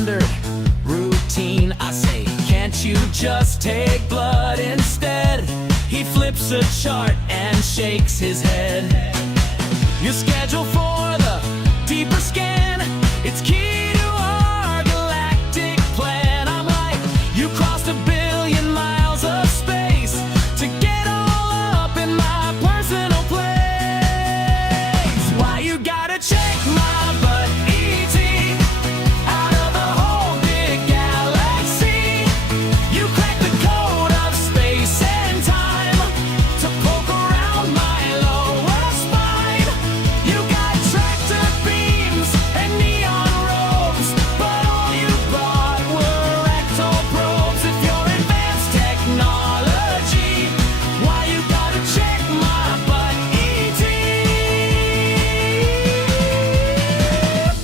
standard routine. I say, can't you just take blood instead? He flips a chart and shakes his head. You're scheduled for the deeper scan. It's key to our galactic plan. I'm like, you crossed 1 billion miles of space to get all up in my personal place. Why you gotta check my butt, E.T.? Out of the whole big galaxy, you cracked the code of space and time to poke around my lower spine. You got tractor beams and neon robes, but all you brought were rectal probes. If you're advanced technology, why you gotta check my butt, E.T.?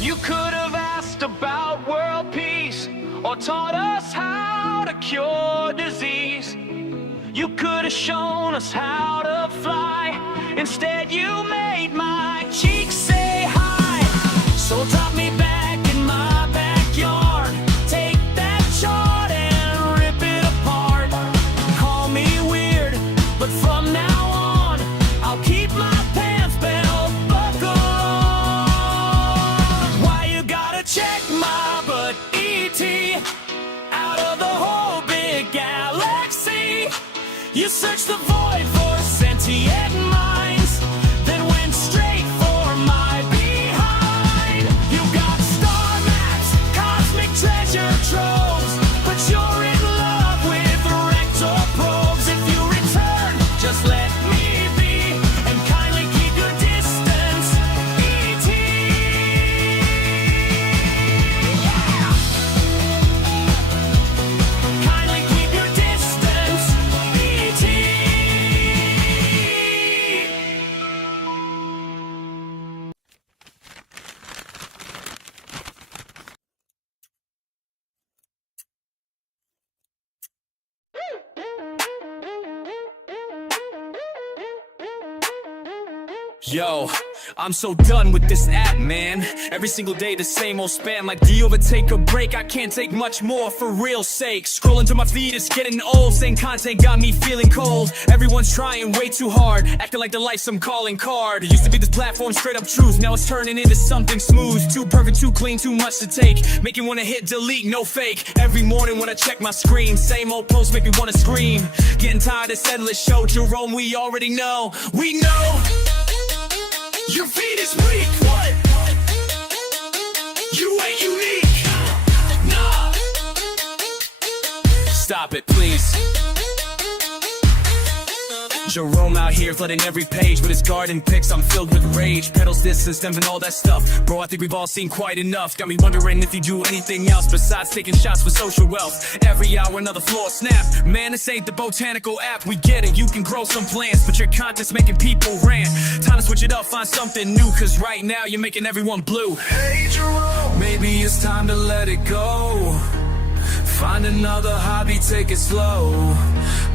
You could have asked about world peace or taught us how to cure disease. You could have shown us how to fly. Instead, you made my cheeks say hi. So drop me back in my backyard. Take that chart and rip it apart. Call me weird, but from now on, I'll keep my pants belt buckled on. Why you gotta check my butt, E.T.? Out of the whole big galaxy, you searched the void for sentient minds, then went straight for my behind. You got star maps, cosmic treasure troves, but you're in love with rectal probes. If you return, just let me be, and kindly keep your distance, E.T. Yeah! Kindly keep your distance, E.T. Yo, I'm so done with this app, man. Every single day the same old spam. Like, do you ever take a break? I can't take much more, for real sake. Scrolling through my feed, it's getting old. Same content got me feeling cold. Everyone's trying way too hard, acting like the life I'm calling card. It used to be this platform, straight up truth. Now it's turning into something smooth. Too perfect, too clean, too much to take. Make you wanna hit delete, no fake. Every morning when I check my screen, same old posts make me wanna scream. Getting tired of endless show. Jerome, we already know. We know your feed is weak. What? You ain't unique. Nah. Stop it, please. Jerome out here flooding every page with his garden pics. I'm filled with rage. Pedals, distance, them, and all that stuff. Bro, I think we've all seen quite enough. Got me wondering if you do anything else besides taking shots for social wealth. Every hour another floor snap. Man, this ain't the botanical app. We get it, you can grow some plants, but your content's making people rant. Time to switch it up, find something new, cause right now you're making everyone blue. Hey Jerome, maybe it's time to let it go. Find another hobby, take it slow.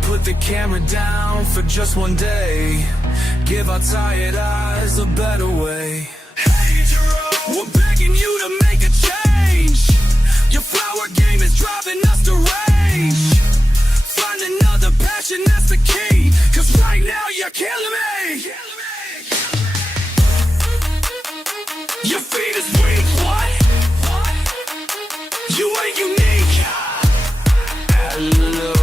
Put the camera down for just one day. Give our tired eyes a better way. Hey Jerome, we're begging you to make a change. Your flower game is driving us to rage. Find another passion, that's the key. Cause right now you're killing me. Your feet is weak, what? You ain't unique. Hello.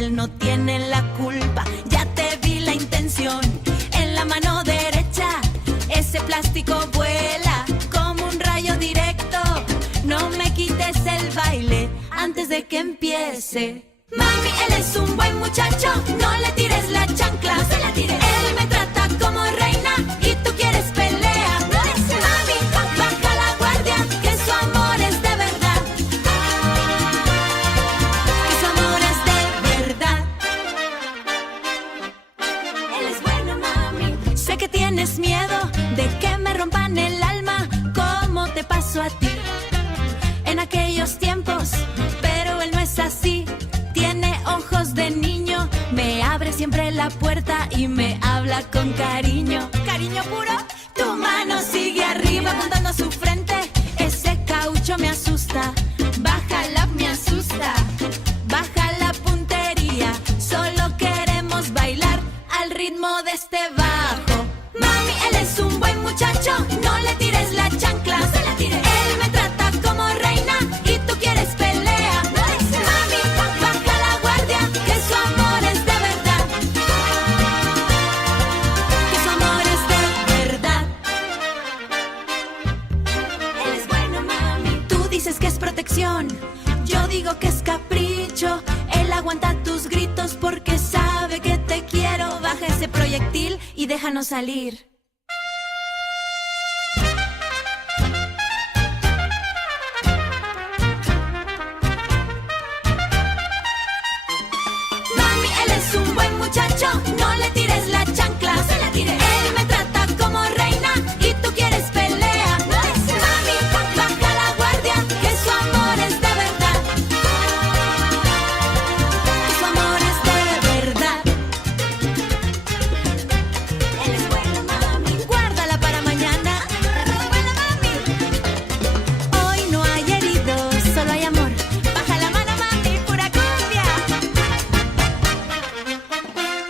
él no tiene la culpa. Ya te vi la intención en la mano derecha. Ese plástico vuela como un rayo directo. No me quites el baile antes de que empiece. Mami, él es un buen muchacho, no le tires la chancla. No se la tires. Él me trata como reina y tú quieres pelea. Mami, baja la guardia, que su amor es de verdad. Que su amor es de verdad. Él es bueno, mami. Sé que tienes miedo de que me rompan el alma, como te pasó a ti en aquellos tiempos, pero él no es así. Tiene ojos de niño, me abre siempre la puerta y me habla con cariño. Cariño puro, tu mano sigue arriba apuntando a su frente. Ese caucho me asusta, bájala, me asusta. Baja la puntería, solo queremos bailar al ritmo de este bajo. Mami, él es un buen muchacho, no le tires la chancla. No se la tires. Él me trata como reina y tú quieres pelea. Mami, baja la guardia, que su amor es de verdad. Que su amor es de verdad. Él es bueno, mami. Tú dices que es protección, yo digo que es capricho. Él aguanta tus gritos porque sabe que te quiero. Baja ese proyectil y déjanos salir. Mami, él es un buen muchacho, no le tires la chancla. No se la tires. Él me trata como reina y tú quieres pelea. Mami, baja la guardia, que su amor es de verdad. Que su amor es de verdad. Él es bueno, mami. Guárdala para mañana. Buena, mami. Hoy no hay heridos, solo hay amor. Baja la mano, mami, pura cumbia.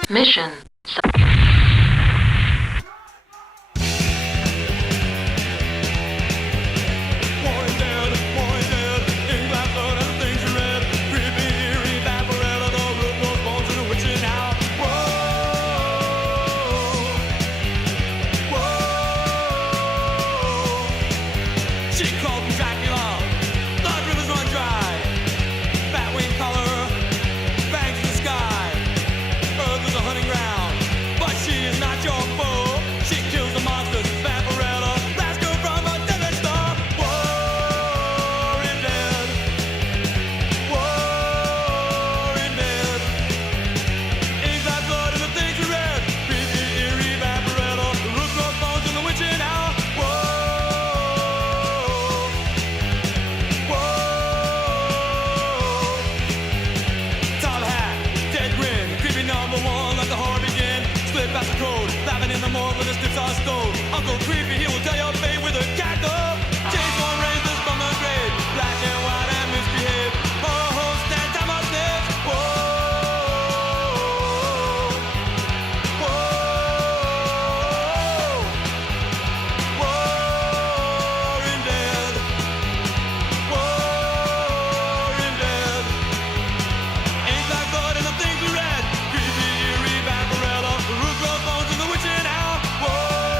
Mission. She called him Dracula. Blood rivers run dry. Bat wing color, bangs in the sky. Earth is a hunting ground, but she is not your foe. She kills the monsters, Vampirella, rescue from a desert star. War is dead. War is dead. Ink like blood and the things you read. Creepy, eerie, Vampirella, the root grows bones in the witching hour. Top hat, dead grin, creepy number one, let the horror begin. Slip past the code, laughing in the morgue with a stiff saw stove. Uncle Creepy, he will tell your fate with a cackle. James Bond raised us from the grave, black and white and misbehave. Oh, stand time on stage. Whoa, whoa, war in dead. War in dead. Ink like blood and the things we read. Creepy, eerie, Vampirella, the root grows bones in the witching hour. Whoa.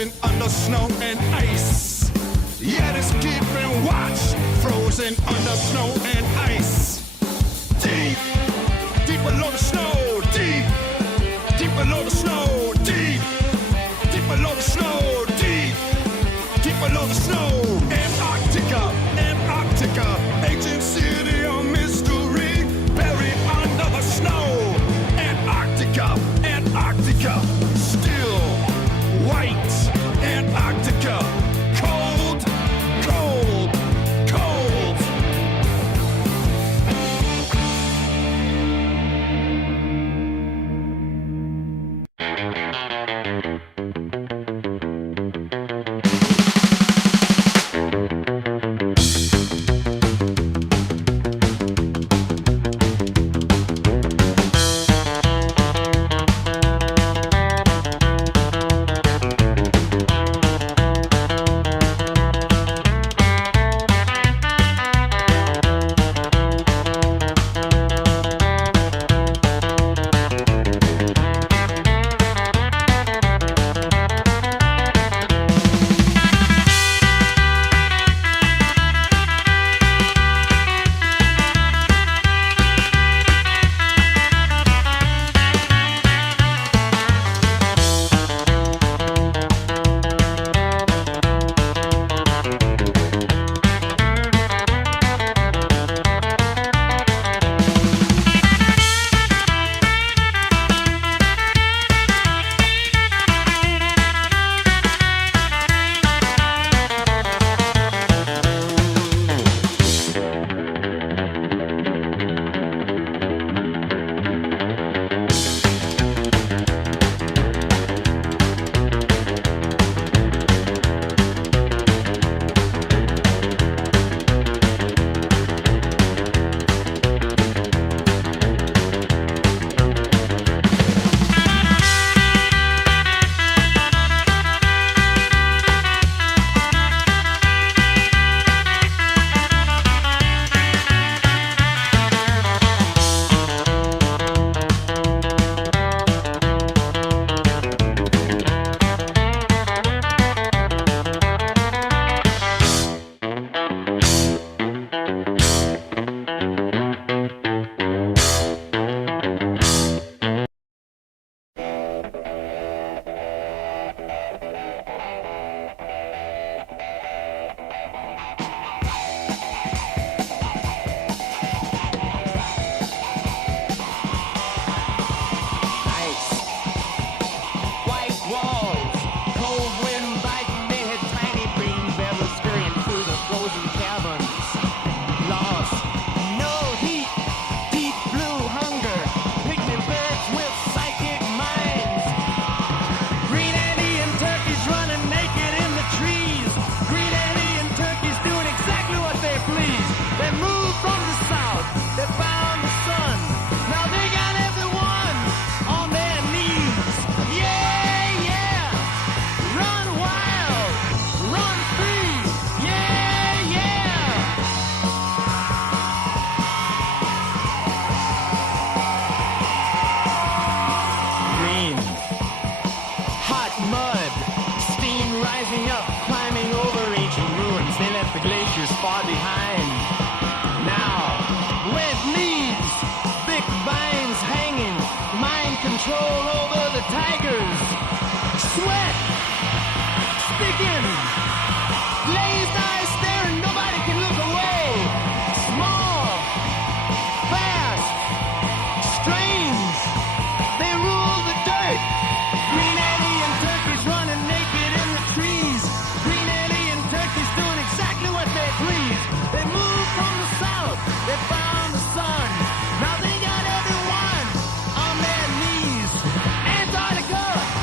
frozen under snow and ice. Yet it's keeping watch, frozen under snow and ice. Deep, deep below the snow, deep, deep below the snow, deep, deep below the snow, deep, deep below the snow. Antarctica, Antarctica, ancient city of mystery, buried under the snow. Antarctica, Antarctica, still white. Antarctica, cold, cold, cold. Far behind. Now, red leaves, thick vines hanging, mind control over the tigers. Sweat, speaking, glazed eyes staring, nobody can look away. Small, fast, strange, they rule the dirt. Green alien turkeys running naked in the trees. Green alien turkeys doing exactly what they please. They moved from the south, they found the sun. Now they got everyone on their knees. Antarctica,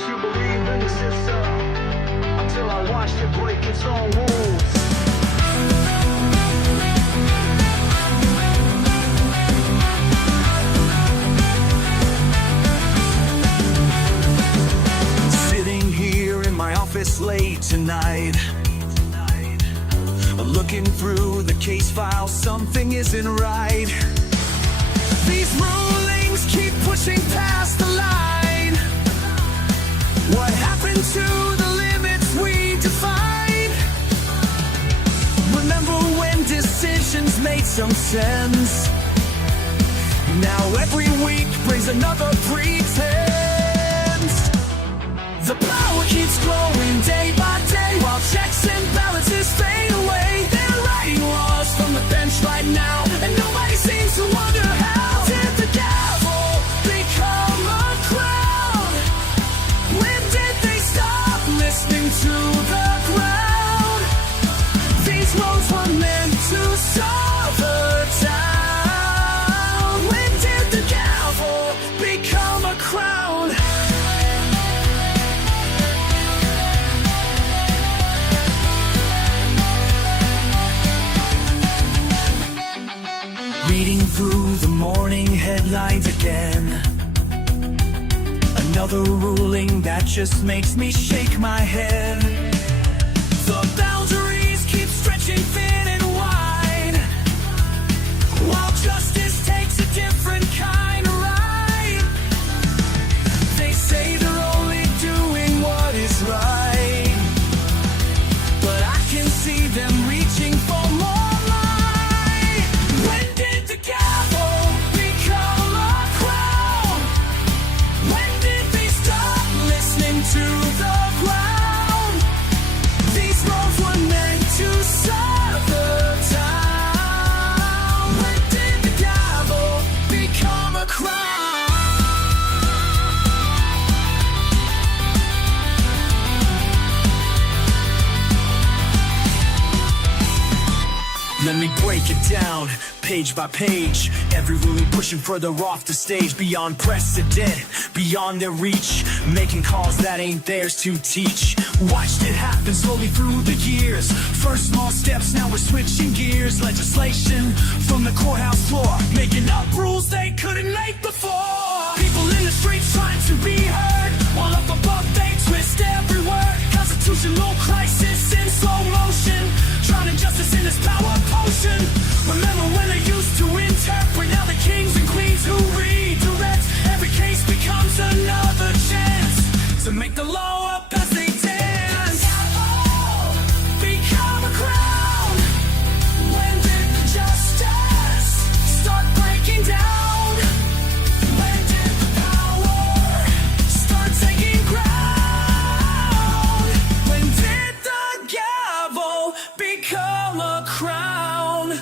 makes you believe in the system until I watched it break its own rules. Sitting here in my office late tonight, looking through the case file, something isn't right. These rulings keep pushing past the line. What happened to the limits we defined? Remember when decisions made some sense? Now every week brings another pretense. The power keeps growing day by day while checks and balances fade away. They're writing laws from the bench right now, and nobody seems to wonder how did the gavel become a crown? When did they stop listening to the ground? These roads were meant to serve the town. When did the gavel become a crown? Reading through the morning headlines again, another ruling that just makes me shake my head. The boundaries keep stretching thin and wide, while justice takes a different kind of ride. They say they're only doing what is right, but I can see them reaching for more. To the ground. These roads were meant to serve the town. When did the gavel become a crown? Let me break it down, page by page. Every ruling pushing further off the stage, beyond precedent, beyond their reach, making calls that ain't theirs to teach. Watched it happen slowly through the years. First small steps, now we're switching gears. Legislation from the courthouse floor, making up rules they couldn't make before. People in the streets trying to be heard, while up above they twist every word. Constitutional crisis in slow motion, drowning justice in this power potion. Remember when they used to interpret, now the kings and queens who redirect. Every case becomes another chance to make the law up as they dance. Become a crown. When did the justice start breaking down? When did the power start taking ground? When did the gavel become a crown?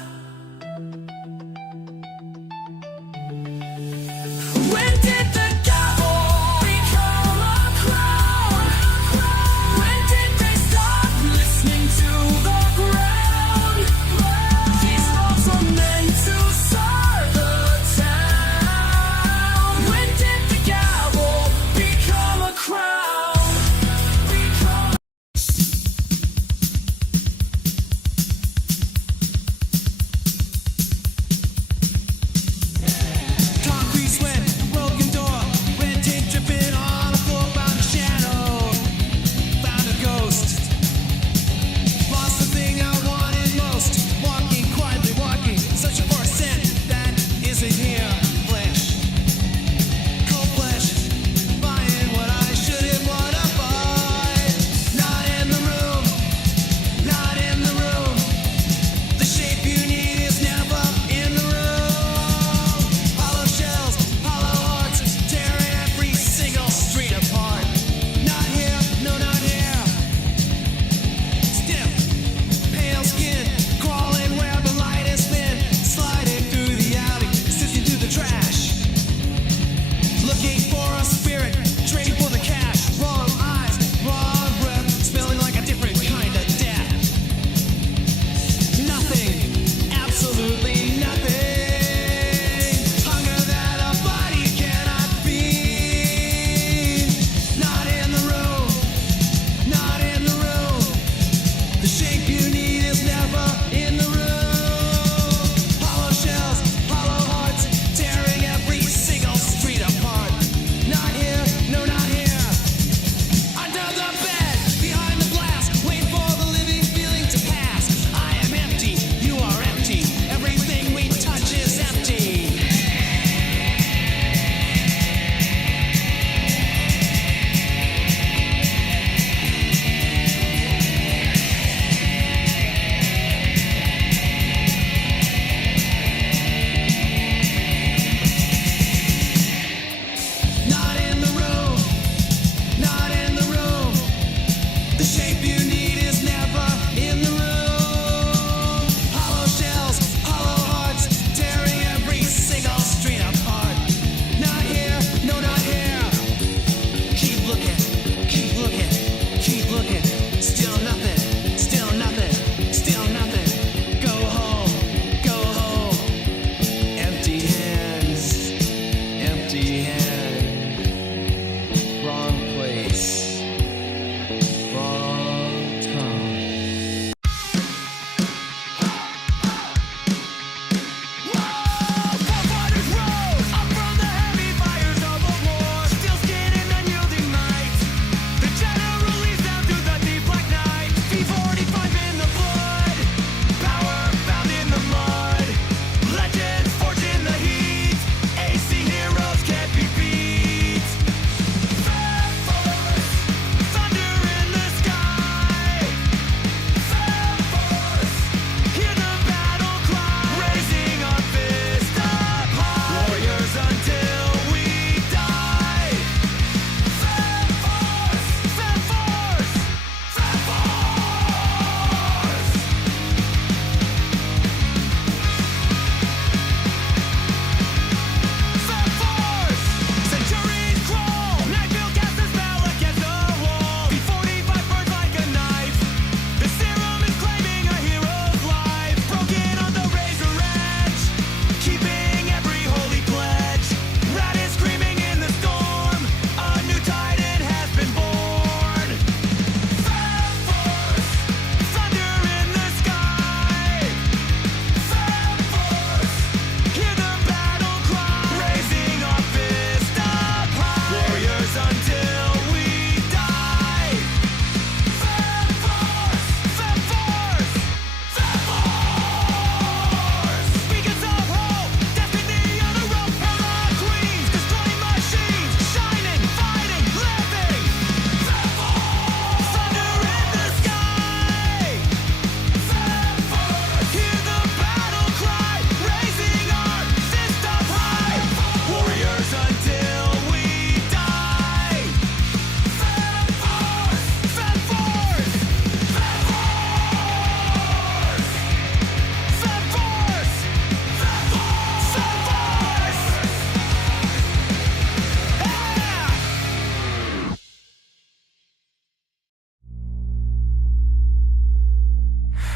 When did the gavel become a crown?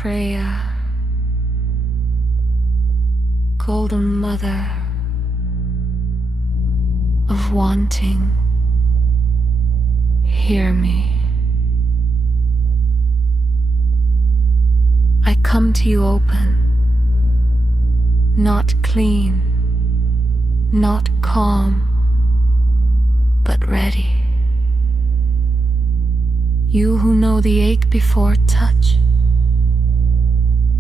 Freya, golden mother of wanting, hear me. I come to you open, not clean, not calm, but ready. You who know the ache before touch,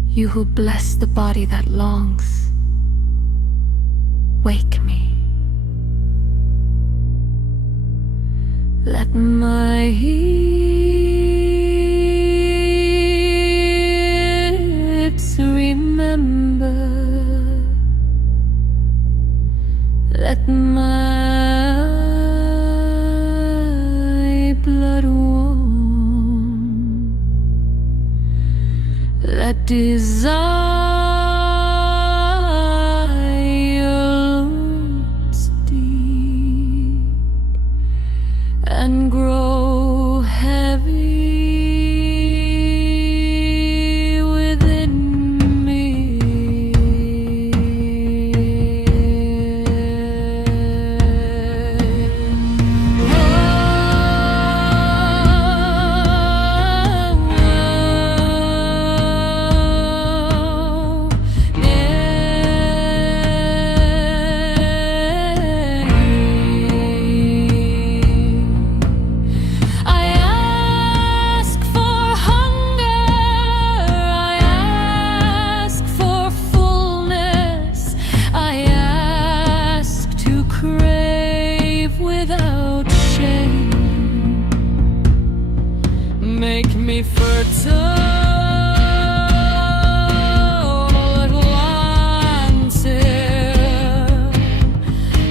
you who bless the body that longs, wake me. Let my hips remember, let my blood warm, let desire lose deep and grow heavy within me. Make me fertile, Atlantic.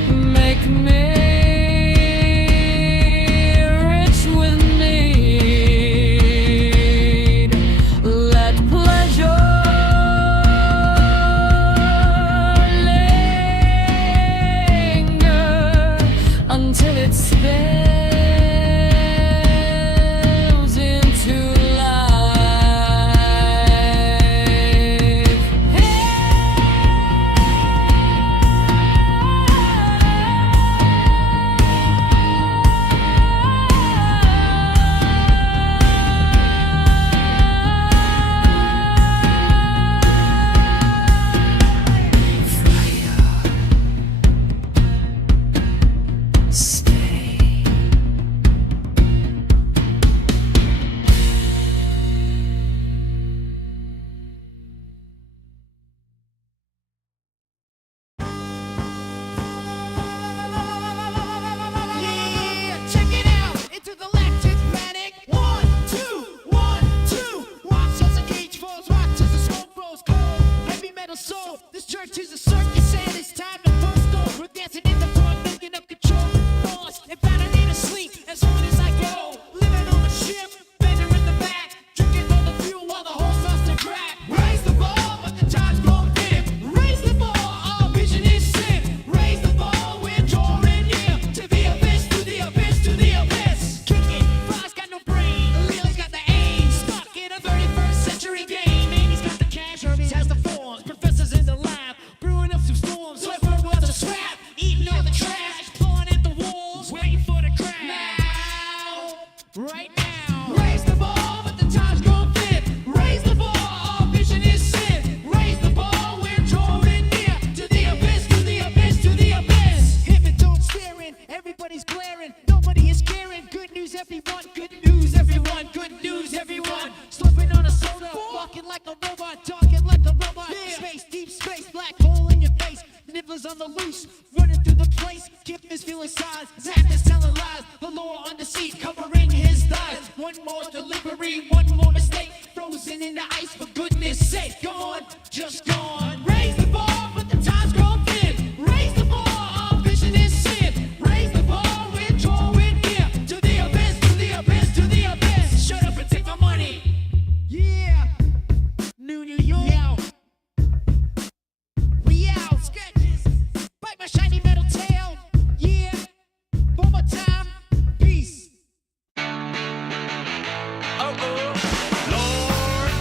Make me rich with need. Let pleasure linger until it spills This church is a circus and it's time to bust off. We're dancing in the front, making up control. Lost and found I need to sleep as soon as I go. Living on the ship, better in the back. Drinking all the fuel while the whole starts to crack. Raise the bar, but the time's gon' dip. Raise the bar, our vision is sin. Raise the bar, we're drawing here. To the abyss, to the abyss, to the abyss. Kicking, Fly's got no brain. Leo's got the aim. Stuck in a 31st century game. Amy's got the cash, Hermes has the forms. Professor's in the lab, brewing up some storms. Swiffer was a scrap, eating all the trash, pulling at the walls, waiting for the crash. Now, right now, raise the bar, but the time's gon' flip. Raise the bar, our vision is sin. Raise the bar, we're drawing near to the abyss, to the abyss, to the abyss. Hypnotoad staring, everybody's glaring, nobody is caring. Good news, everyone. Good news, everyone. Good news, everyone. Slipping on a soda, walking like a robot, talking like a robot. Space, deep space, black hole in your face. Nibblers on the loose, running through the place. Gift is feeling size, Zap is telling lies. The Lord on the seat, covering his thighs. One more delivery, one more mistake. Frozen in the ice, for goodness sake. Gone, just gone. Raise the bar, but the time's grown thin. Raise the bar, our vision is sin. Raise the bar, we're drawing here. To the abyss, to the abyss, to the abyss. Shut up and take my money. Yeah, New York. Now, we out. Sketches, bite my shiny metal tail. Yeah, one more time. Peace. Lord,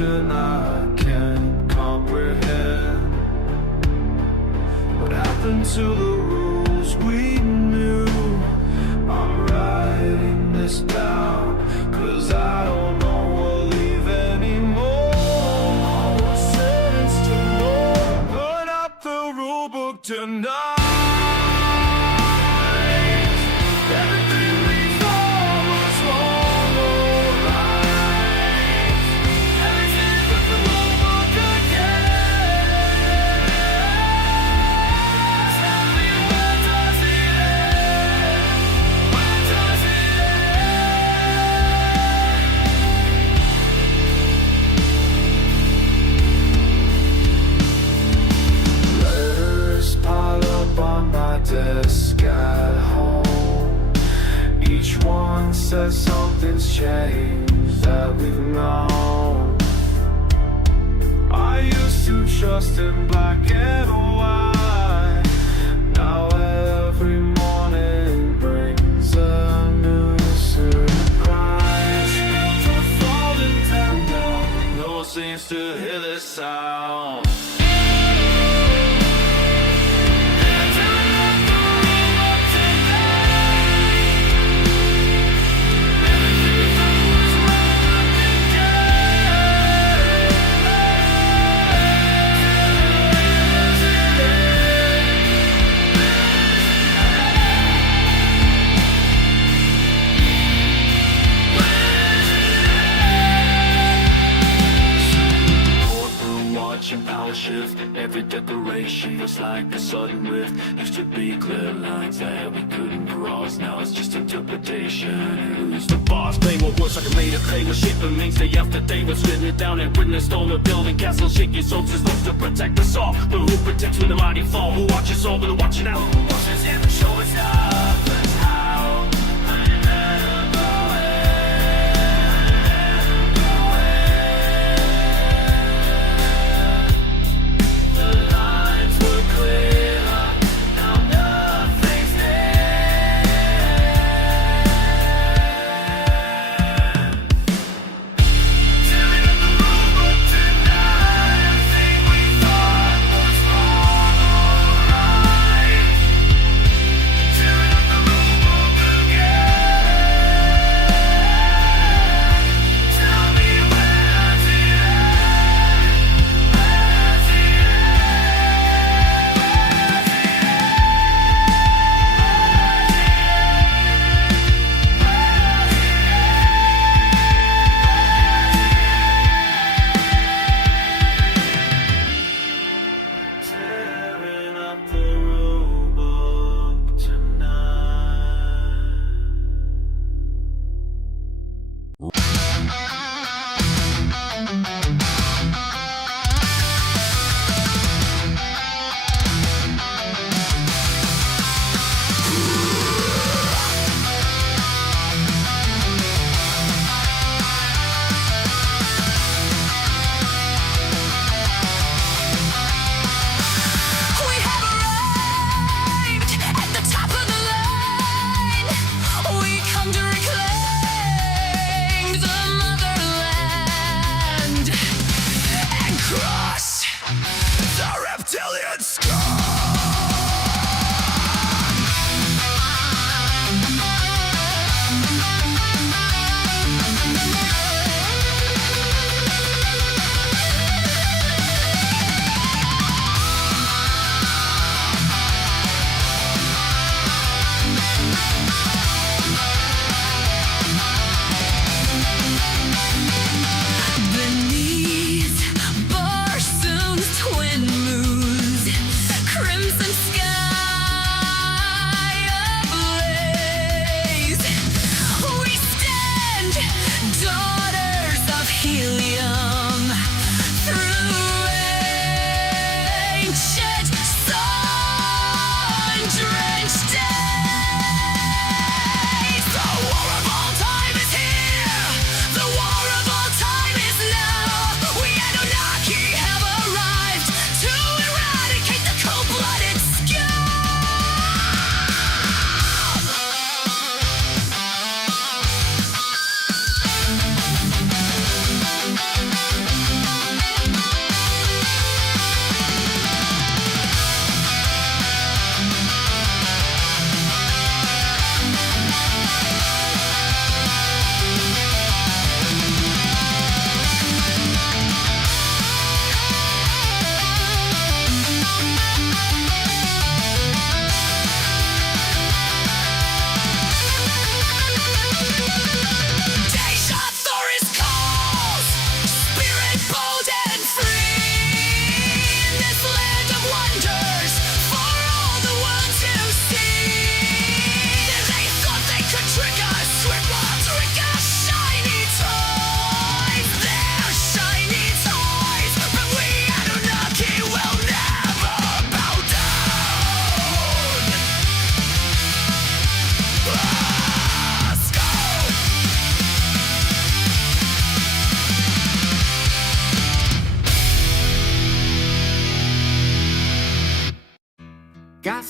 dimension I can't comprehend. What happened to the rules we knew? I'm writing this down, 'cause I don't know we'll leave anymore. What's sentence to know? Put up the rule book tonight. Everything we thought was wrong or right. Everything but the rule book again. Tell me, where does it end? Where does it end? Letters pile up on my desk at home. Each one says something's changed that we've known. I used to trust in black and white. Now every morning brings a new surprise. Shields are falling down now. No one seems to hear this sound. Power shift, every decoration feels like a sudden rift. Used to be clear lines that we couldn't cross. Now it's just interpretation. Who's the boss? Play what words like I made a claim. What shape remains day after day. What's written it down and written in stone. A building castle, shake your soul. Systems to protect us all. But who protects when the mighty fall? Who watches over the watching out? Who watches in and show us up and how? Beneath Barsoom's twin moons, crimson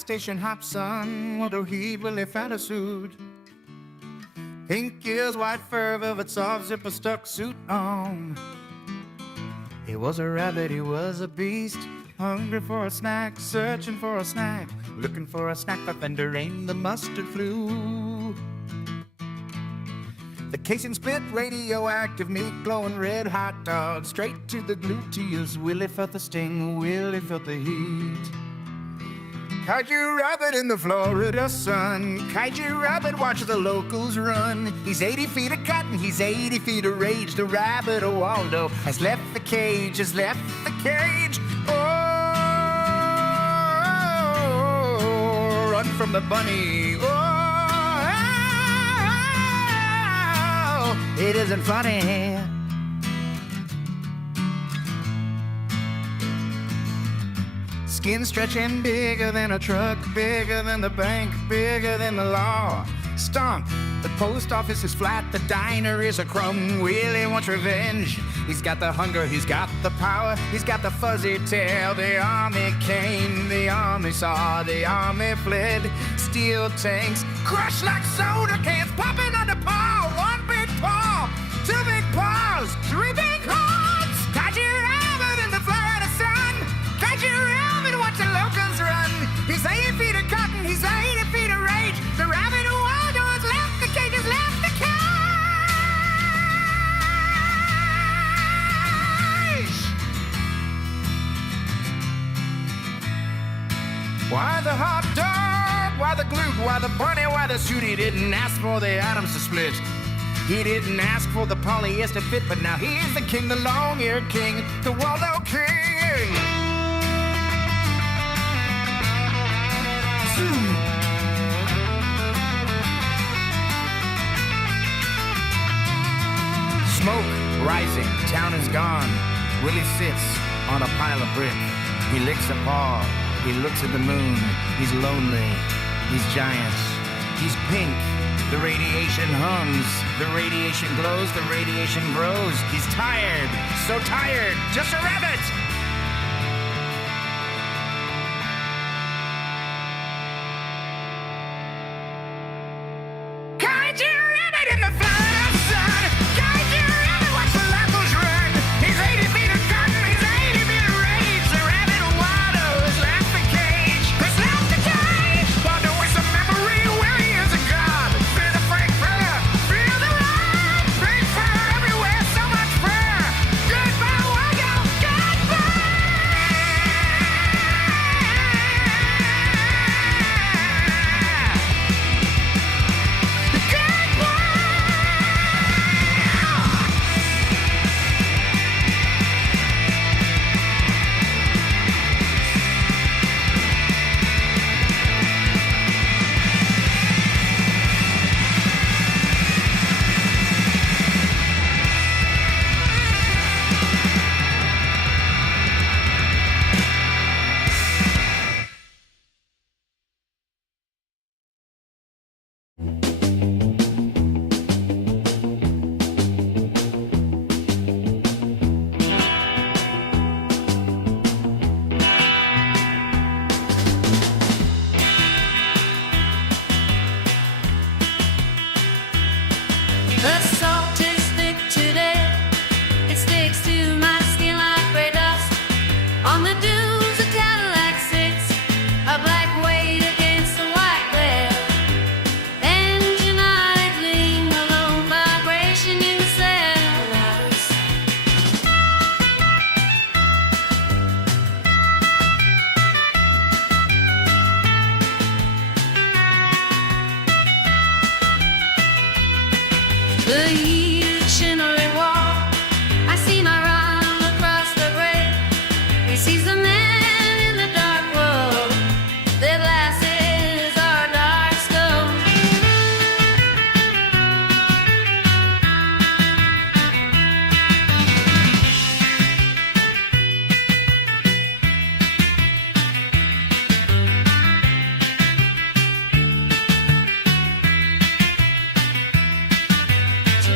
station hop son, what a heat Willie fat a suit. Pink ears, white fur, velvet soft zipper stuck suit on. He was a rabbit, he was a beast, hungry for a snack, searching for a snack, looking for a snack, but then rain the mustard flew. The casing split, radioactive meat, glowing red hot dog, straight to the gluteus. Willie felt the sting, Willie felt the heat. Kaiju rabbit in the Florida sun, Kaiju rabbit watch the locals run. He's 80 feet of cotton, he's 80 feet of rage. The rabbit of Waldo has left the cage, has left the cage. Oh, run from the bunny. Oh, it isn't funny. Skin stretching bigger than a truck, bigger than the bank, bigger than the law. Stomp, the post office is flat, the diner is a crumb. Willie wants revenge. He's got the hunger, he's got the power, he's got the fuzzy tail. The army came, the army saw, the army fled. Steel tanks crushed like soda cans, popping on the paw. One big paw, two big paws, three big horns. Kaiju rabbit in the Florida sun, Kaiju rabbit watch the locals run. He's 80 feet of cotton, he's 80 feet of rage. The rabbit who Waldo has left the cage, has left the cage. Why the hot dog? Why the glute? Why the bunny? Why the suit? He didn't ask for the atoms to split. He didn't ask for the polyester fit, but now he's the king, the long-eared king, the Waldo king. Smoke rising, town is gone. Willie sits on a pile of brick. He licks a paw, he looks at the moon. He's lonely, he's giant, he's pink. The radiation hums, the radiation glows, the radiation grows. He's tired, so tired, just a rabbit. Kaiju rabbit in the Florida sun, Kaiju rabbit watch the locals run. He's 80 feet of cotton, he's 80 feet of rage. The rabbit of Waldo has left the cage, has left the cage. Waldo is a memory, Willie is a god. Feel the frank prayer, feel the ride. Big fur everywhere, so much fur. Goodbye Waldo, goodbye. The salt is thick today. It sticks to my skin like gray dust. On the dunes, a Cadillac sits, a black weight against the white glare. Engine idling, a low vibration in the cellars. The heat shimmering wall. I see my run across the break. He sees the man in the dark world. Their glasses are dark stone. To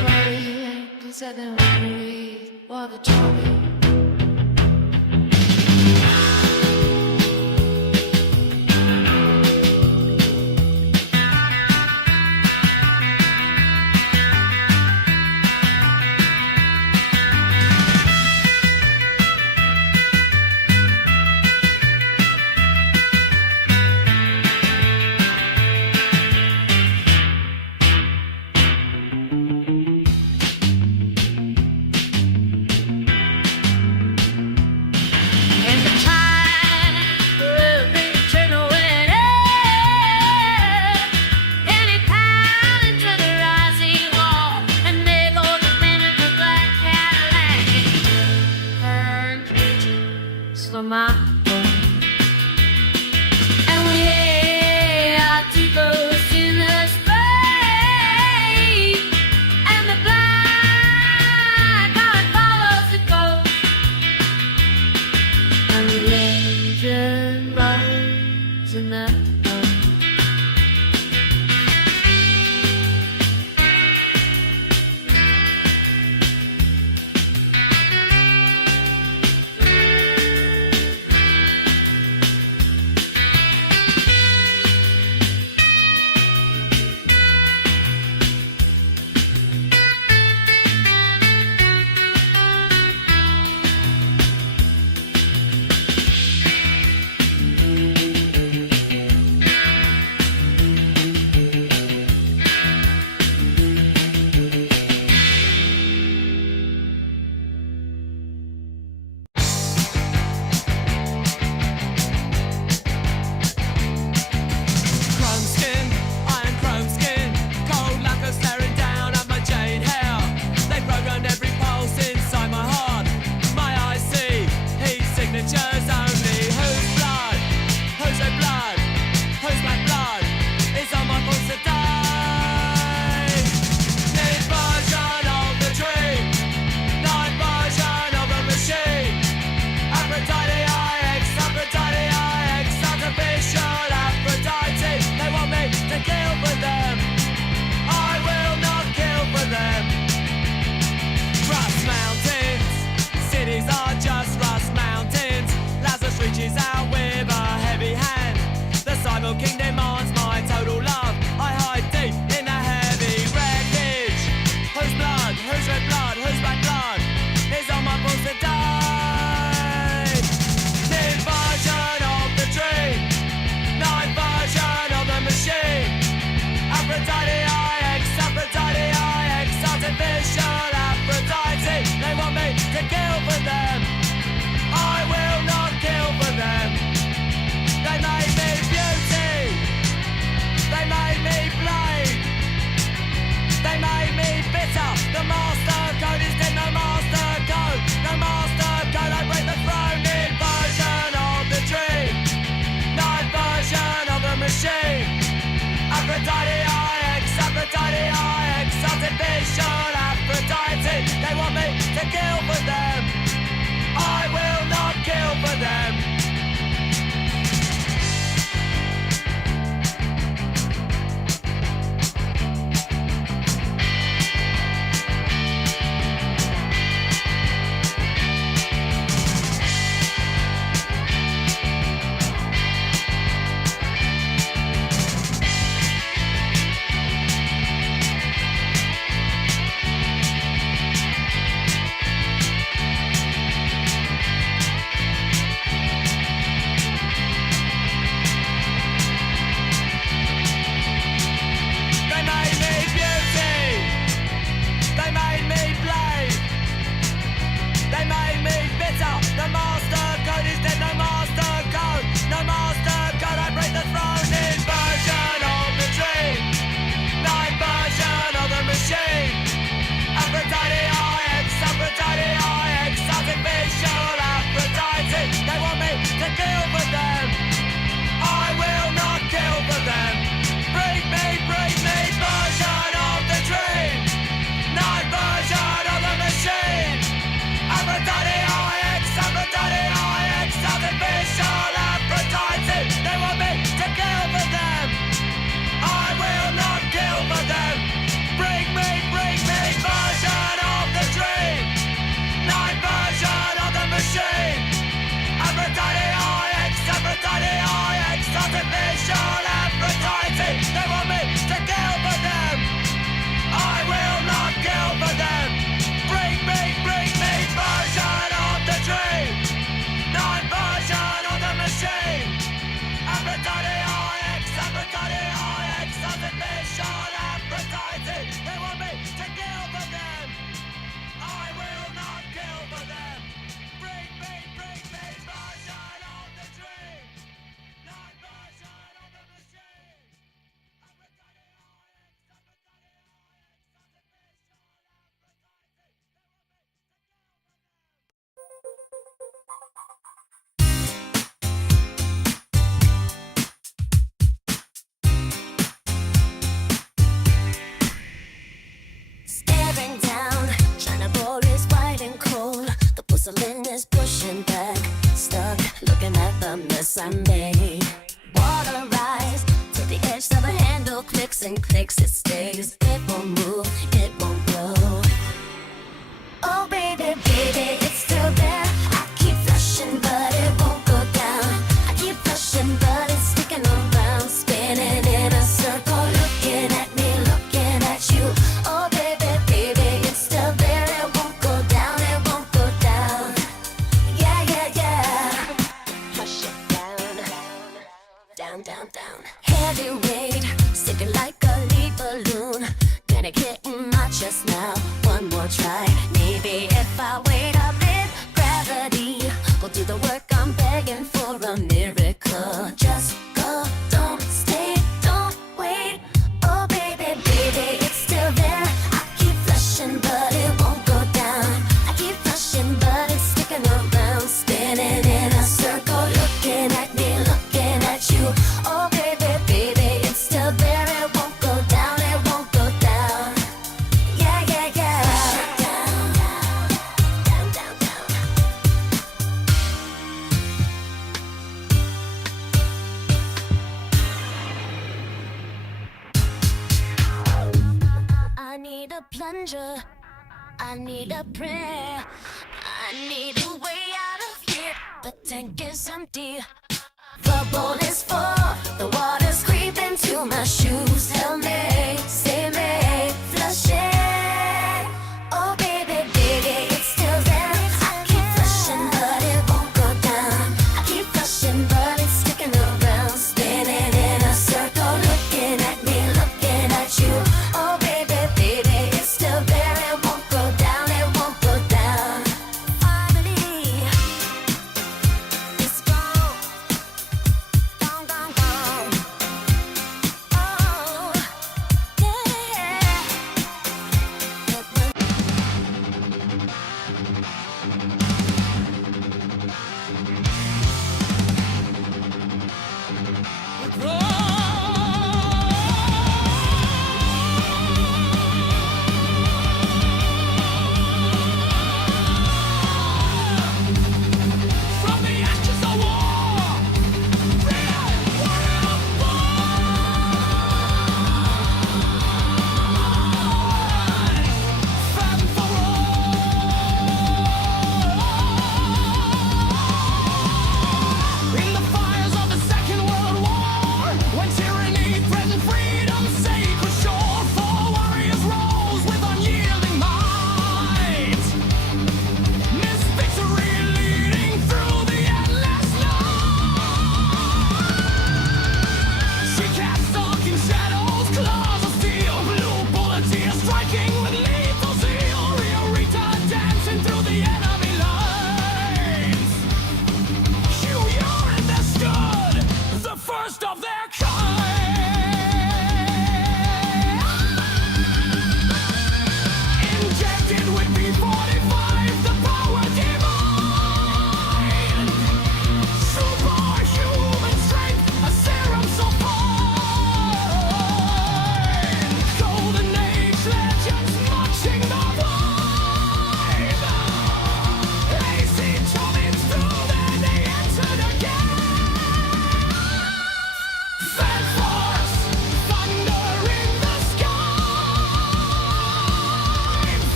ocean rose in the King demands my total love. I hide deep in the heavy wreckage. Whose blood, whose red blood, whose black blood is on my balls to die? New version of the dream, night version of the machine. Aphrodite IX, Aphrodite IX, artificial Aphrodite. They want me to kill for them. I will not kill for them. They made me beauty. They made me blade. They made me bitter. The master code is dead. No master code. No master code. I break the throne. In version of the dream. Night version of the machine. Aphrodite IX. Aphrodite IX. Artificial Aphrodite. They want me to kill for them. I will not kill for them. The master code is dead, no master code. No master code, I break the throne. In version of the dream. Night version of the machine. Aphrodite IX, Aphrodite IX. Artificial Aphrodite. They want me to kill for them. I will not kill for them. Bring me, version of the dream. Night version of the machine. Aphrodite IX, Aphrodite IX, artificial pushing back, stuck, looking at the mess I made. Water rise to the edge of the handle, clicks and clicks, it stays. It won't move, it won't grow. Oh baby, baby, it's still there. I keep flushing, but it won't go down. I keep flushing, but it's sticking around, spinning in a circle, looking at me, looking at you. Oh baby, baby, it's still there. It won't go down, it won't go down. Yeah, yeah, yeah. Flush it down, down, down, down. Heavy weight, sticking like a lead balloon. Gonna get in my chest now. One more try. Maybe if I wait a bit, gravity will do the work. I'm begging for a miracle. Just go, don't stay, don't wait. Oh baby, baby, it's still there. I keep flushing, but it won't go down. I keep flushing, but it's sticking around, spinning in a circle, looking at me, looking at you. Oh baby, baby, it's still there. It won't go down, it won't go down. Yeah, yeah, yeah. Down, down, down, down. I need a plunger. I need a prayer. I need a way out of here. The tank is empty. The bowl is full. The water's creeping to my shoes. Help me, save me, flush it. Oh baby, baby, it's still there. I keep flushing, but it won't go down. I keep flushing, but it's sticking around, spinning in a circle, looking at me, looking at you. Oh baby, baby, it's still there. It won't go down, it won't go down. Finally, it's gone, gone, gone, gone. Oh,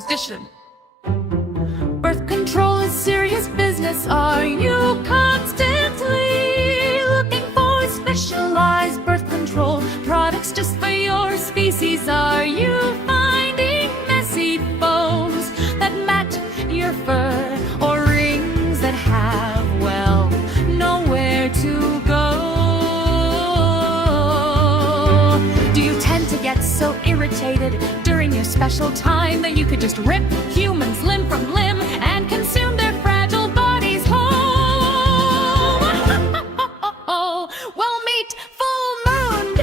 Position. Birth control is serious business. Are you constantly looking for specialized birth control products just for your species? Are you finding messy foams that match your fur, or rings that have, well, nowhere to go? Do you tend to get so irritated during your special time that you could just rip humans limb from limb and consume their fragile bodies whole? Well, meet full moon.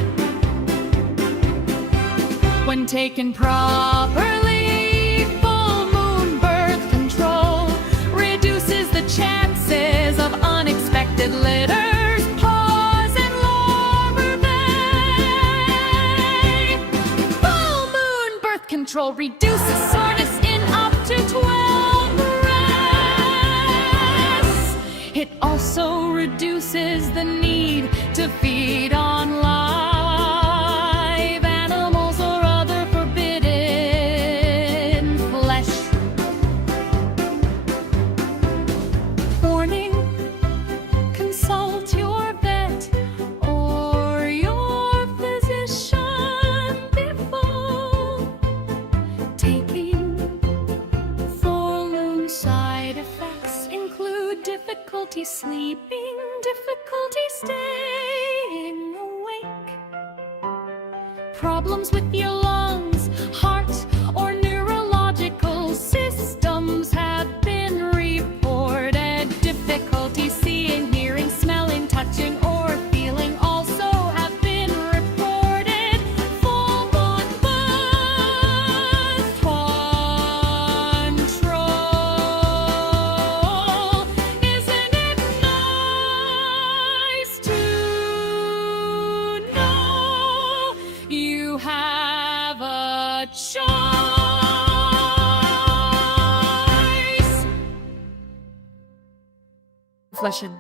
When taken properly, full moon birth control reduces the chances of unexpected litters, pause, and larvae. Full moon birth control reduces soreness in up to 12 breaths. It also reduces the need to feed on live animals or other forbidden flesh. Warning: consult your vet or your physician before taking full moon. Side effects include difficulty sleeping, difficulty staying awake, problems with your lungs, heart, or neurological systems have been reported. Difficulty seeing, hearing, smelling, touching, or feeling also have been reported. Full moon birth control. Isn't it nice to know you have a choice? Fleschen.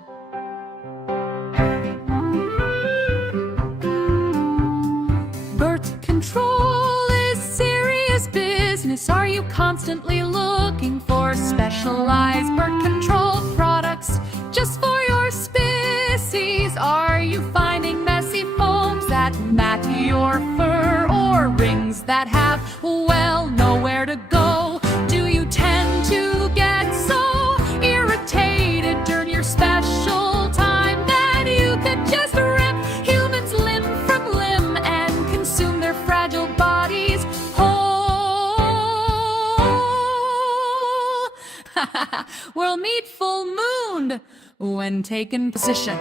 Birth control is serious business. Are you constantly looking for specialized birth control products just for your species? Are you finding messy foams that match your fur, or rings that have, well, nowhere to go? Do you tend to get so irritated during your special time that you could just rip humans limb from limb and consume their fragile bodies whole? We'll meet full moon when taken position.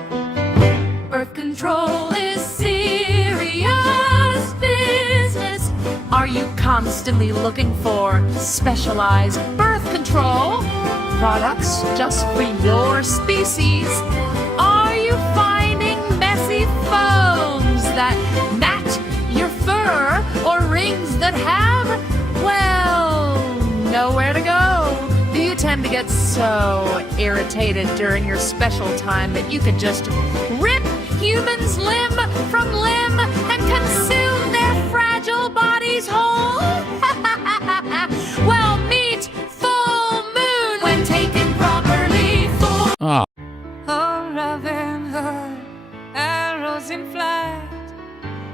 Birth control is serious business. Are you constantly looking for specialized birth control products just for your species? Are you finding messy foams that match your fur, or rings that have, well, nowhere to go? Do you tend to get so irritated during your special time that you could just rip humans limb from limb and consume their fragile bodies whole? Well, meet full moon when taken properly. Full Ah. Oh, Robin Hood, arrows in flight,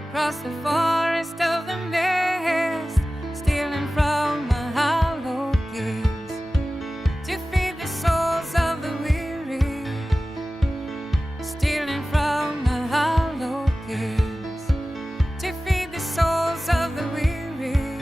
across the forest of the mist, stealing from a hollow gaze to feed the souls of the weary, stealing from a hollow gaze to feed the souls of the weary.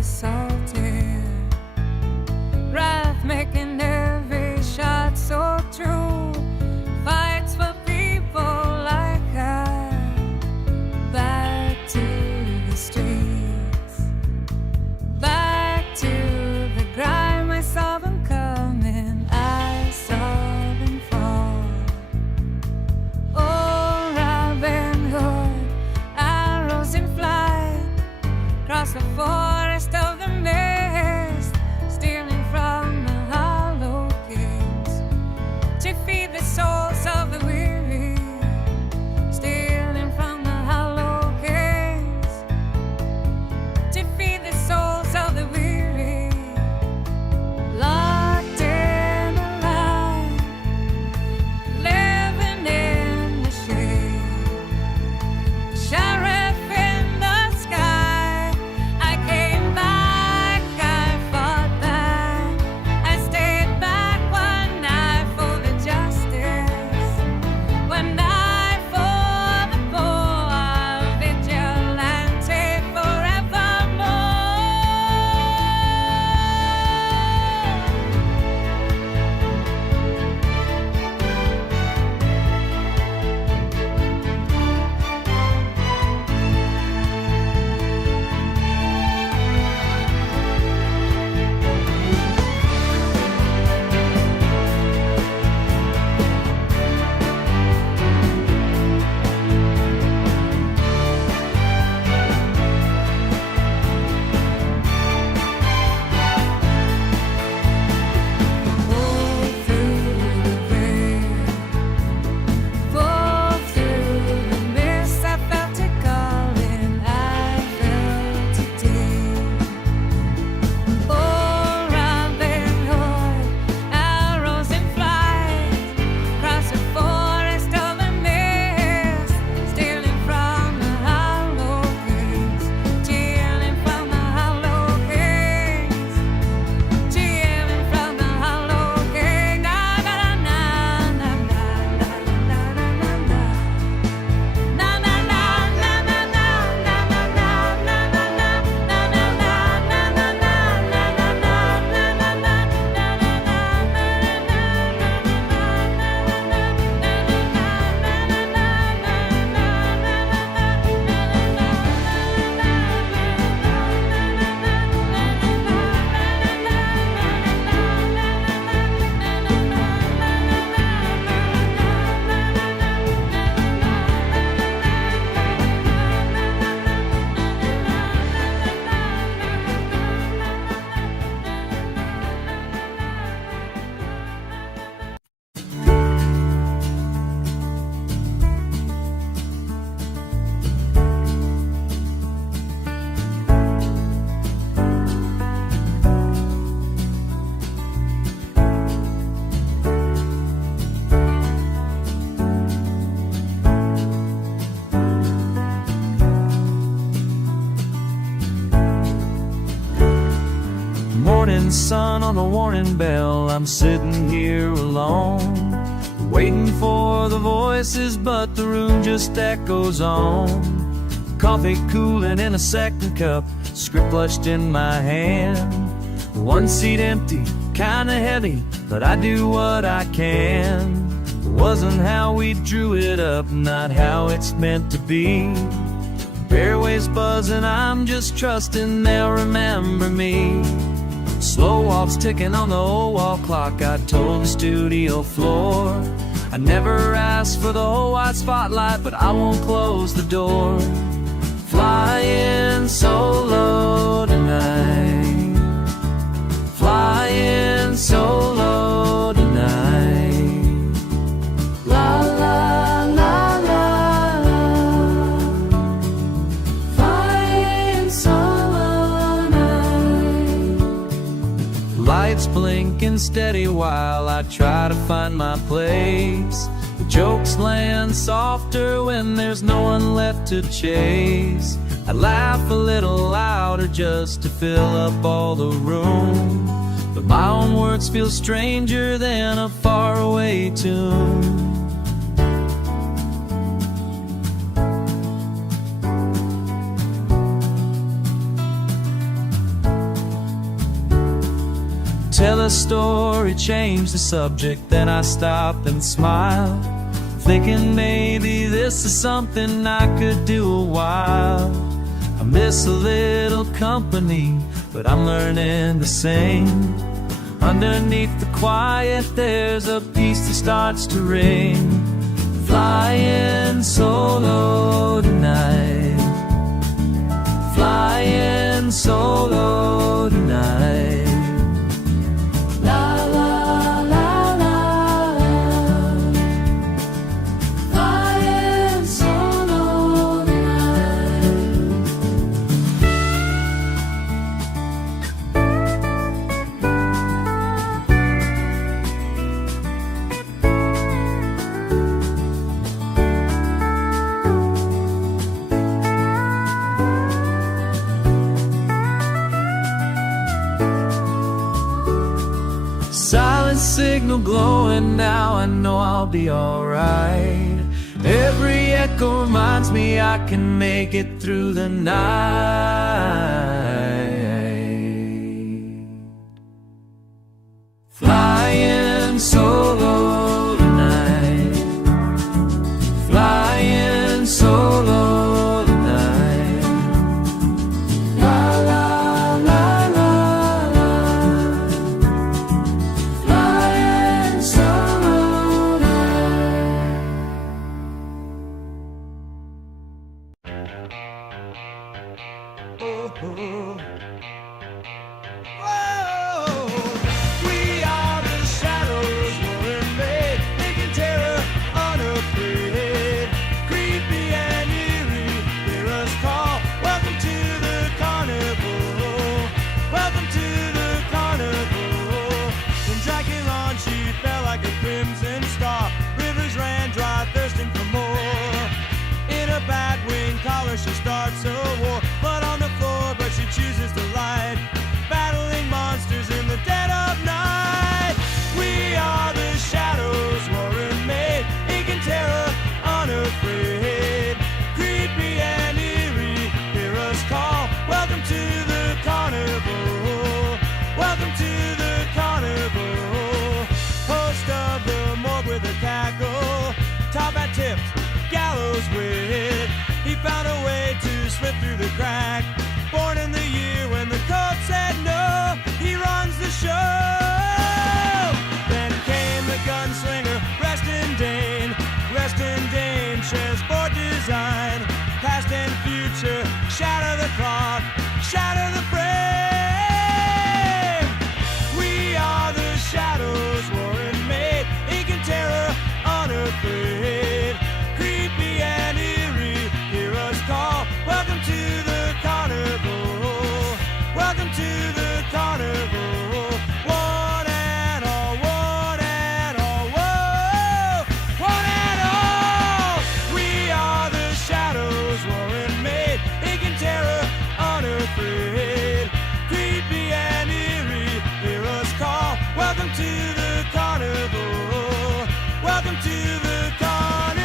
assaulted. Wrath making every shot so true. Fights for people like I. Back to the streets. Back to the grime. I saw them coming. I saw them fall. Oh, Robin Hood, arrows in flight. Across the forest of the mist, stealing from the hollow kings to feed the souls of the weary. Stealing from the hollow kings to feed the souls of the weary. Locked in a line, living in the shade. Sheriff in the sky, I came back, I fought back. I stayed back one night for the justice, one night for the poor, vigilante forevermore. Pull through the rain, pull through the mist. I felt it calling, I felt it deep. Oh, Robin Hood, arrows in flight, across the forest of the mist, stealing from the hollow kings, stealing from the hollow kings, stealing from the hollow king. Na na na na na na na na na na. Na na na na na na na na na na na na na na Morning sun on the warning bell, I'm sitting here alone, waiting for the voices, but the room just echoes on. Coffee cooling in a second cup, script clutched in my hand. One seat empty, kinda heavy, but I do what I can. Wasn't how we drew it up, not how it's meant to be. Fairways buzzing, I'm just trusting they'll remember me. Slow walks ticking on the old wall clock, I told the studio floor. I never asked for the whole wide spotlight, but I won't close the door. Flying solo tonight, flying solo tonight. La la la la la, flying solo night. Lights blinking steady while I try to find my place. The jokes land softer when there's no one left to chase. I laugh a little louder just to fill up all the room, but my own words feel stranger than a faraway tune. tell a story, change the subject, then I stopped and smiled, thinking maybe this is something I could do a while. I miss a little company, but I'm learning to sing. Underneath the quiet there's a piece that starts to ring. Flying solo tonight, flying solo tonight. La la la la, flying solo tonight. Silent signal glowing, now I know I'll be alright. Every echo reminds me I can make it through the night. Flying solo tonight, flying solo tonight. La la la la la, flying solo tonight. We are the shadows, warring made, making terror unafraid. Creepy and eerie, hear us call. Welcome to the carnival. Welcome to the carnival. When Dracula she fell like a crimson star. Rivers ran dry, thirsting for more. In a bat wing collar, she starts a war. Blood on the floor, but she chooses to light. Battling monsters in the dead of night. We are the shadows, warring made, ink and terror, unafraid. Creepy and eerie, hear us call. Welcome to the carnival. Welcome to the carnival. Host of the morgue with a cackle. Top hat tipped, gallows wit. He found a way to slip through the crack. Born in the year when the code said no, he runs the show. Then came the gunslinger, Reston Dane, chessboard design. Past and future, shatter the clock, shatter the frame. We are the shadows, warring made, ink and terror, unafraid. Creepy and eerie, hear us call. Welcome to the carnival. Welcome to the carnival. One and all, one and all, whoa, one and all. We are the shadows, warring made, ink and terror, unafraid. Creepy and eerie, hear us call. Welcome to the carnival. Welcome to the carnival.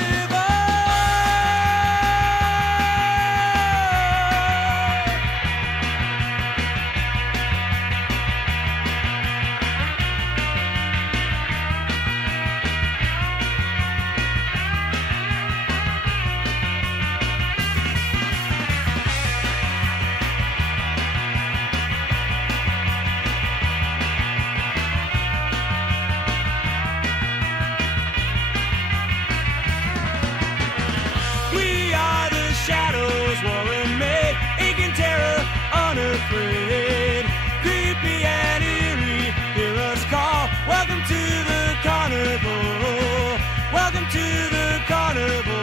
We are the shadows, warring made, ink and terror, unafraid. Creepy and eerie, hear us call. Welcome to the carnival. Welcome to the carnival.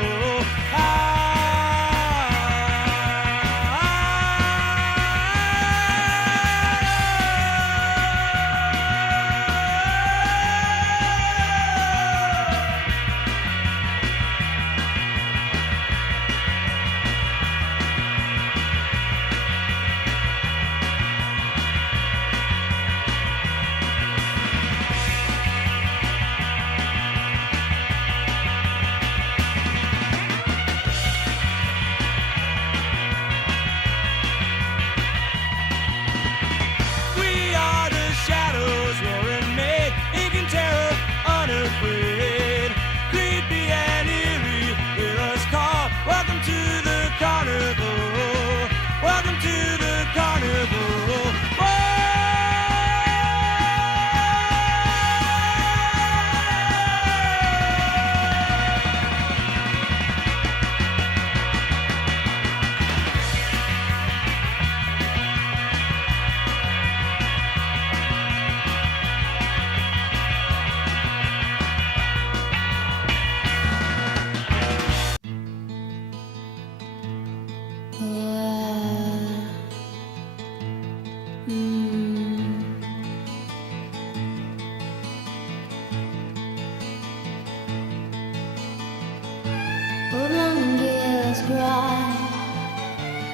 Woodland gears cry,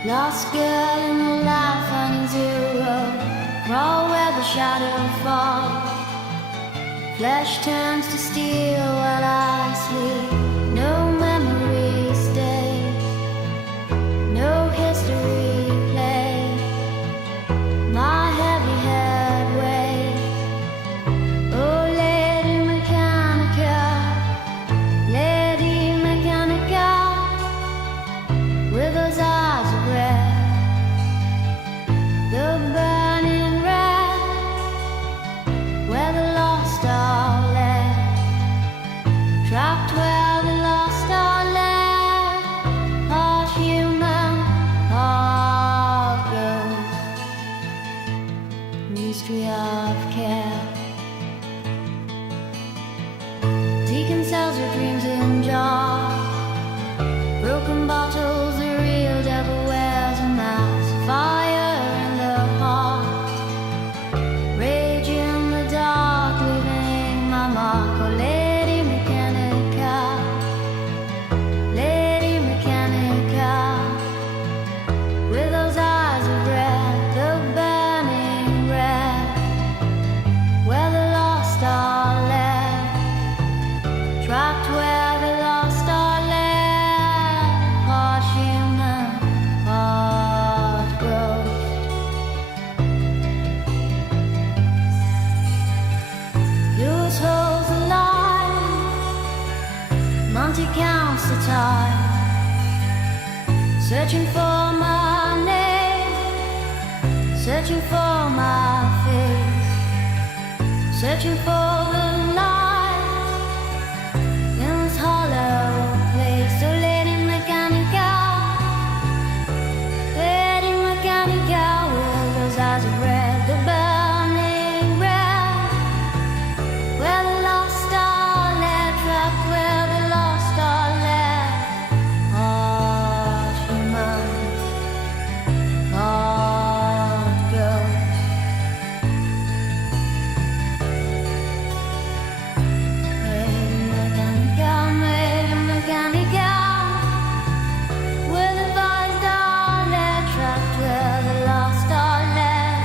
lost girl in the life on zero. Crawl where the shadow falls. Flesh turns to steel while I sleep. No memory stays, no history plays. My heavy head weighs. Oh, Lady Mechanica, Lady Mechanica, with those eyes of red, the burning red, where the lost are led, trapped where the lost are led, part human, part ghost, mystery of care. Deacon sells your dreams in jars, broken bottles, the real devil wears a mask. Fire in the heart, rage in the dark, leaving my mark. Oh, Lady Mechanica, Lady Mechanica, with those eyes of red, the burning red, where the lost are led, trapped where the lost are led, part human, part ghost. Yours holds the line, Monty counts the time, searching for my name, searching for my face, searching for the light in this hollow place. So Lady Mechanica, Lady Mechanica, with those eyes of red, the burning red, where the lost are led, trapped where the lost are led, heart human, heart ghost. Lady Mechanica, Lady Mechanica, with the lost are led, trapped where the lost are led,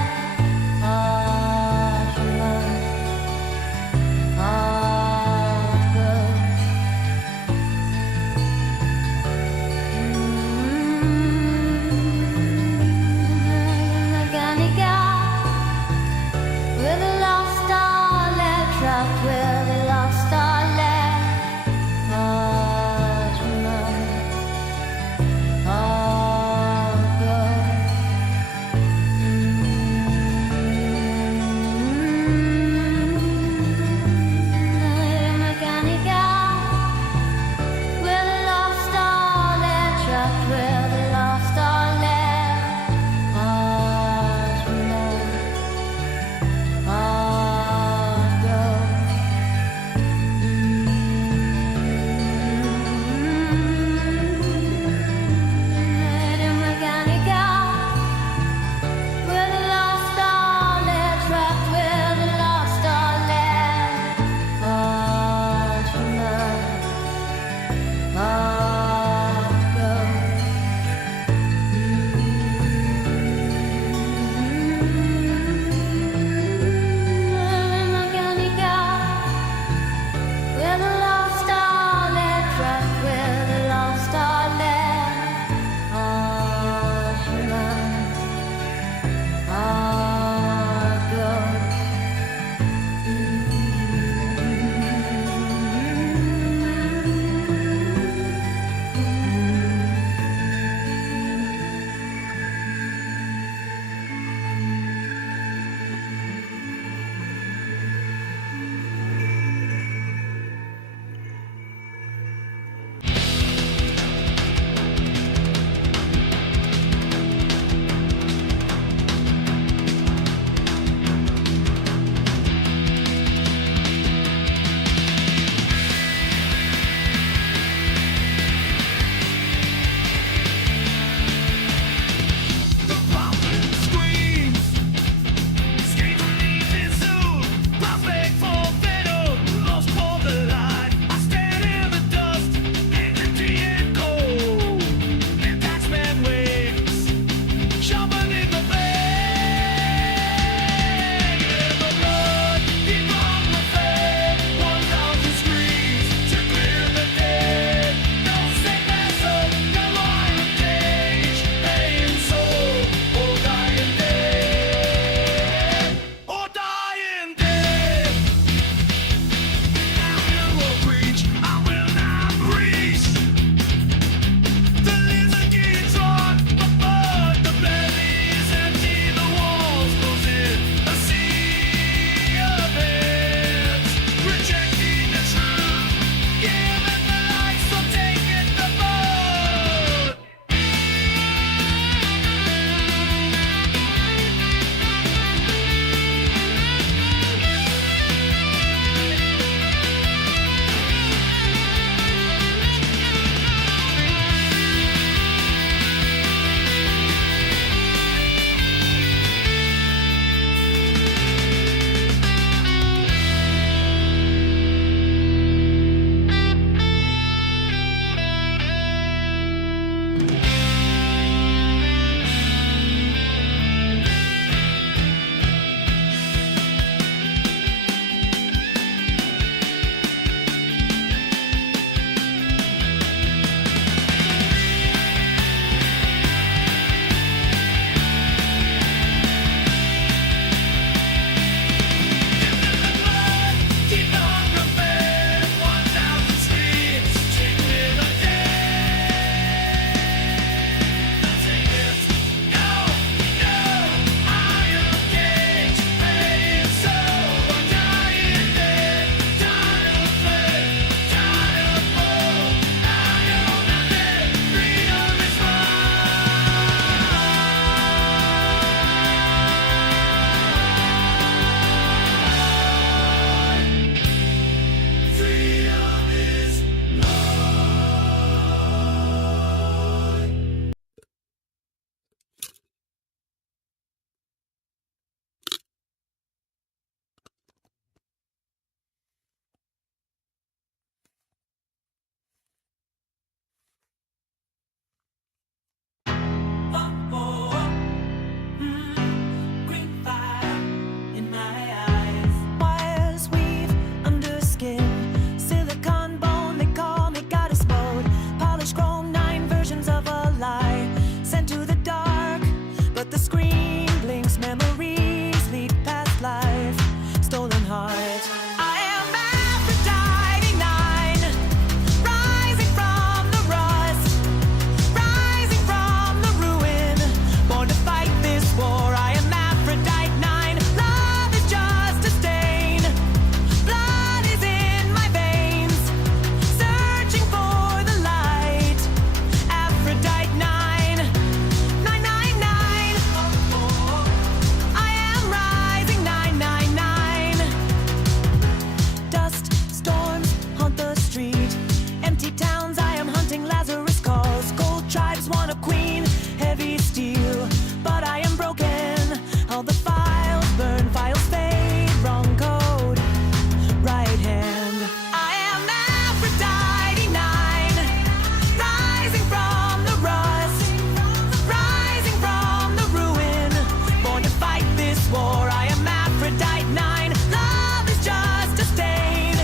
war. I am Aphrodite 9. Love is just a stain.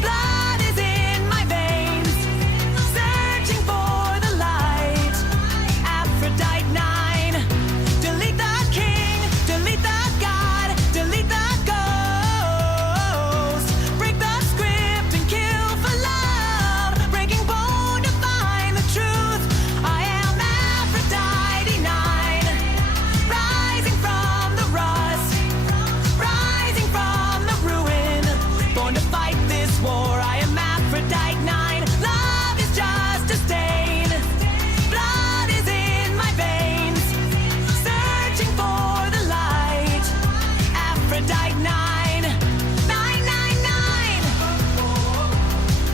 Blood is in my veins, searching for the light. Aphrodite 9. Delete the king, delete the god, delete the ghost. Break the script and kill for love. Breaking bone to find the truth. I am Aphrodite 9. Rising from the rust, rising from the ruin. Born to fight this war. I am Aphrodite 9. Love is just a stain. Blood is in my veins, searching for the light. Aphrodite 9. 999.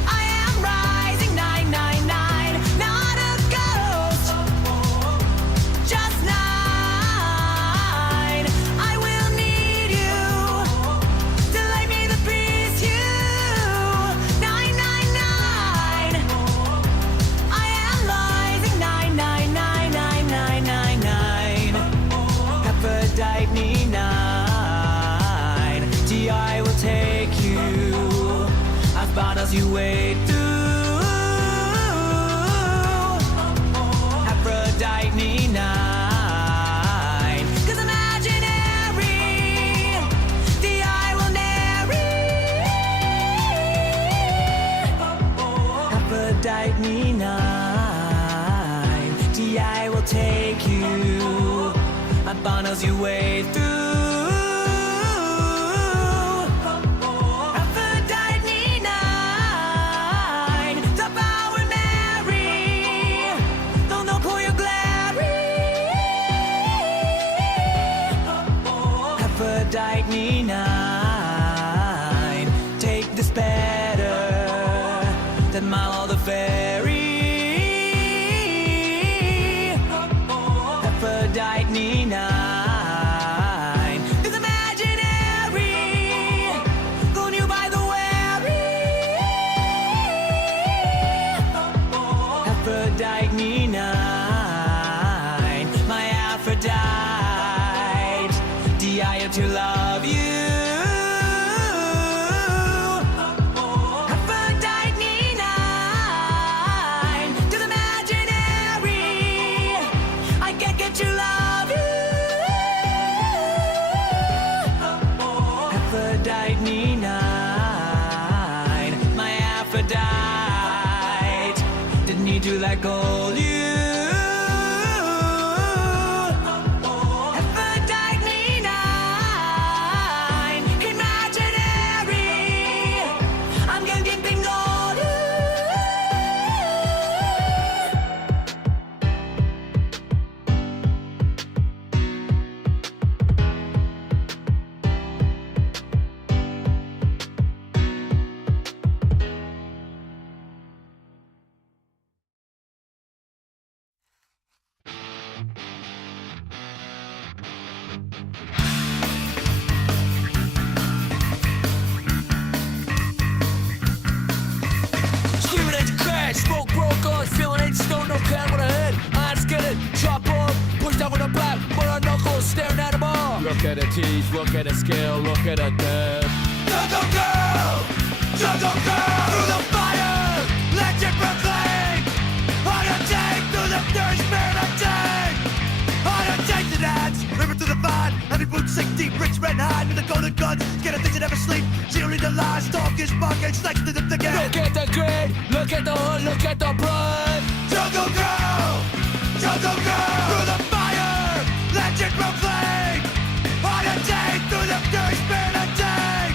I am rising 999. Not a ghost, just 9. I will need you to lay me the peace you. 999. I am rising 9999999. Aphrodite 9. T.I. will take you as far as you wait through. Aphrodite 9. 'Cause imaginary, T.I. will narrate. Aphrodite 9. T.I. will take you as far as you wait through. Aphrodite 9. The power Mary. Don't know who you're glary. Aphrodite 9. Take this better than my all the fairy. Aphrodite 9. This imaginary, who knew by the wary. Aphrodite 9. My Aphrodite, desire to love you. Aphrodite 9. To the imaginary, I can't get to love you. Aphrodite 9. My Aphrodite, didn't need to let go of you. Aphrodite 9. Imaginary, I'm getting things on you. Screaming at the crash, smoke broke on, feeling 8 stone, no can with a head. Eyes get it, chop off, pushed out with a back, put on knuckles, staring at them all. Look at the teeth, look at the scale, look at the depth. Jungle girl, through the fire, legend proclaim. Undertake through the thirst, spirit attack. Undertake the dance, river through the vine. Every boot sink deep, rich red hide with the golden guns. Get a thing that never sleep, zero need the lies, stalkers, buckets, snakes to the again. Look at the grid, look at the hood, look at the blood. Jungle girl, through the fire, legend proclaim. Undertake through the thirst, spirit attack.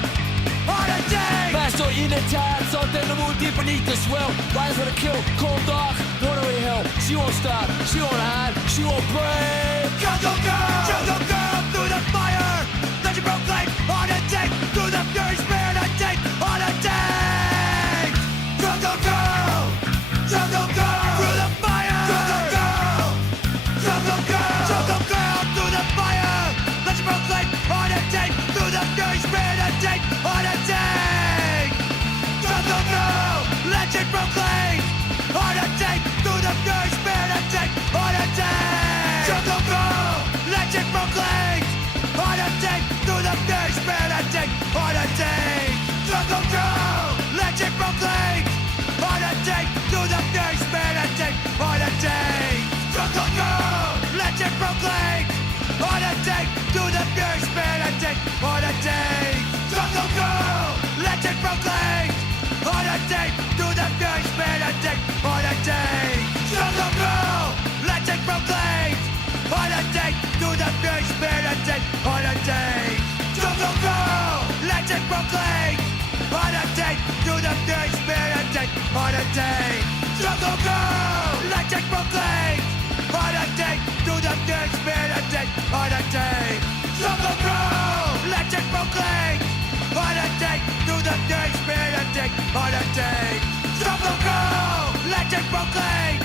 Undertake. Master in the time, something to move deep beneath the swell. Rise for the kill, cold dark, watery hell. She won't stop, she won't hide, she won't break. Jungle girl, through the fire, legend proclaim. Undertake through the thirst, spirit attack. Undertake. Jungle girl, through the fire. Jungle girl, through the fire, legend proclaim. Undertake through the thirst, spirit attack. Undertake. Jungle girl, legend proclaim. Undertake through the thirst, spirit attack. Undertake. Jungle girl, legend proclaim. Undertake. first penitent on a day. Jungle Girl, legend proclaimed on a day to the first penitent on a day. Jungle Girl, legend proclaimed on a day to the first penitent on a day. Jungle Girl, legend proclaimed on a day to the first penitent on a day. Jungle Girl, legend proclaimed on a day to the first penitent on a day. Jungle Girl, legend proclaimed on a day to the first penitent on a day. Jungle Girl, legend proclaimed on a day to the first penitent on a day. Jungle Girl, legend proclaimed on a day to the first penitent on a day. Jungle Girl, legend proclaimed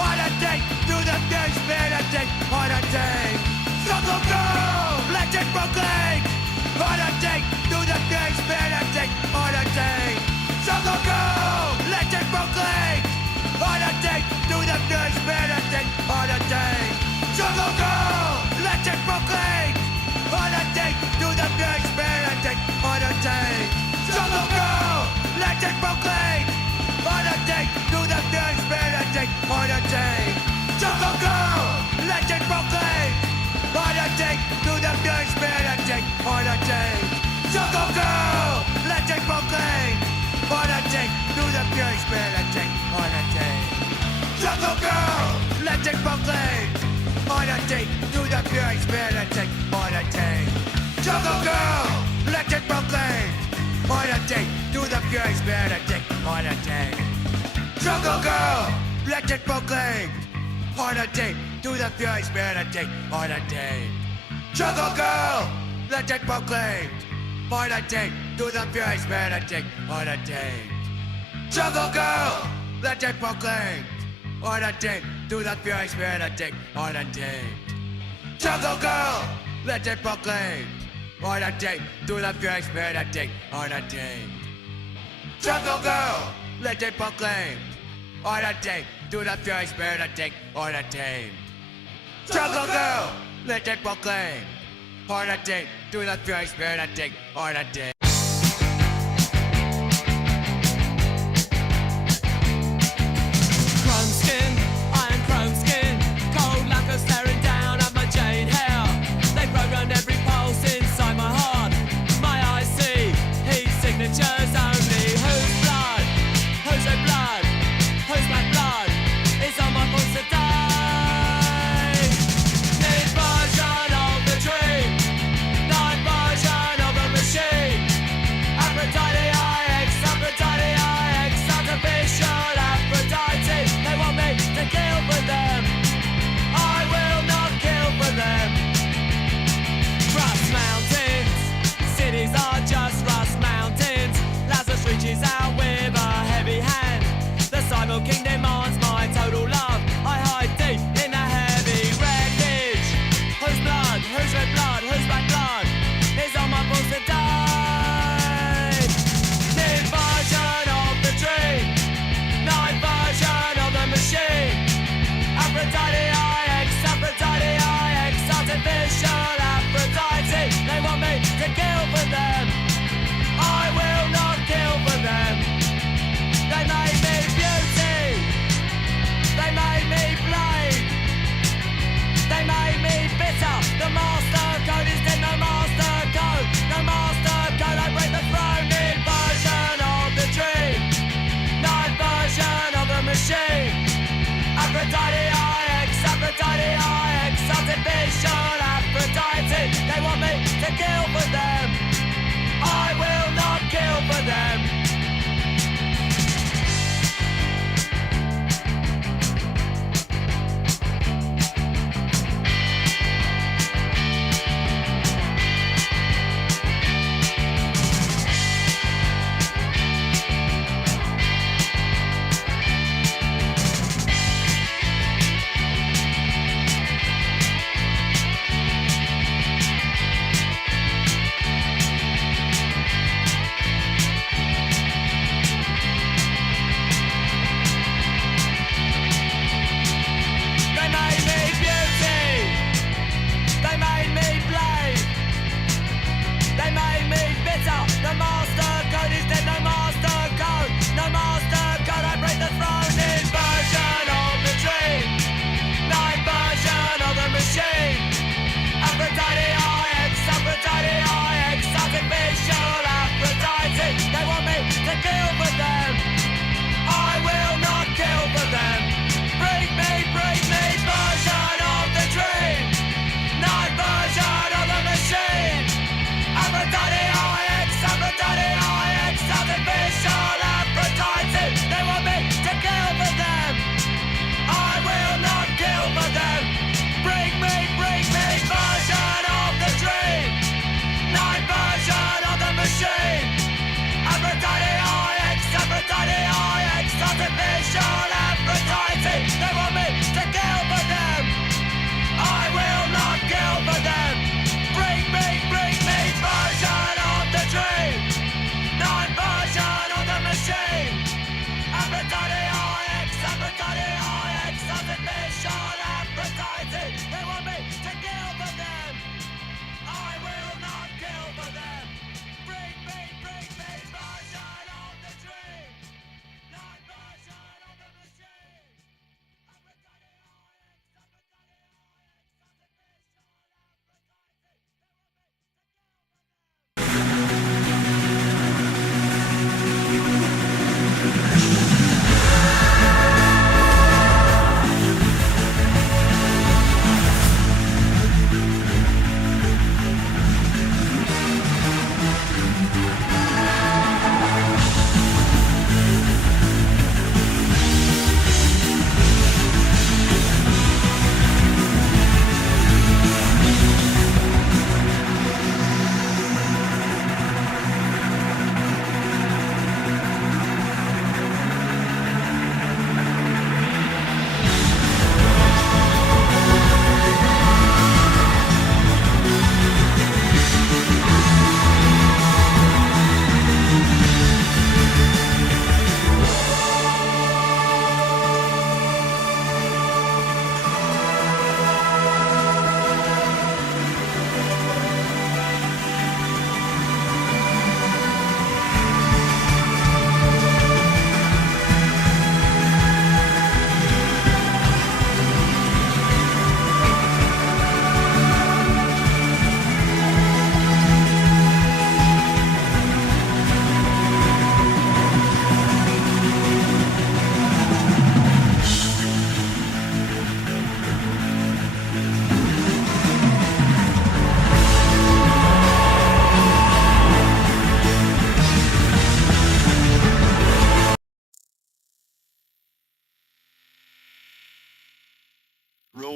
on a day to the first penitent on a day. Jungle Girl, legend proclaimed on a day to the first penitent on a day. Jungle Girl, legend proclaimed on a day to the first penitent on a day. Jungle Girl, legend proclaimed on a day to the first penitent on a day. Jungle Girl, legend proclaimed on a day to the first penitent on a day. Jungle Girl, legend proclaimed on a day to the first penitent on a day. Jungle Girl, legend proclaimed on a day to the first penitent on a day. Jungle Girl, legend proclaimed on a day to the first penitent on a day. Jungle Girl, legend proclaimed on a day to the first penitent on a day. Jungle Girl, legend proclaimed on a day to the first penitent on a day. Jungle Girl, legend proclaimed on a day to the first penitent on a day. Jungle Girl, legend proclaimed on a day to the first penitent on a day. Jungle Girl, legend proclaimed on a day to the first penitent on a day. Jungle Girl, legend proclaimed on a day to the first penitent on a day. Jungle Girl, legend proclaimed on a day to the first penitent on a day. Chrome skin, iron chrome skin, cold like a staring down at my jade hair. They programmed every pulse inside my heart. My eyes see heat signatures only. Whose blood? Whose red blood? Whose black blood is on my pulse today? Need version of the dream, night version of a machine.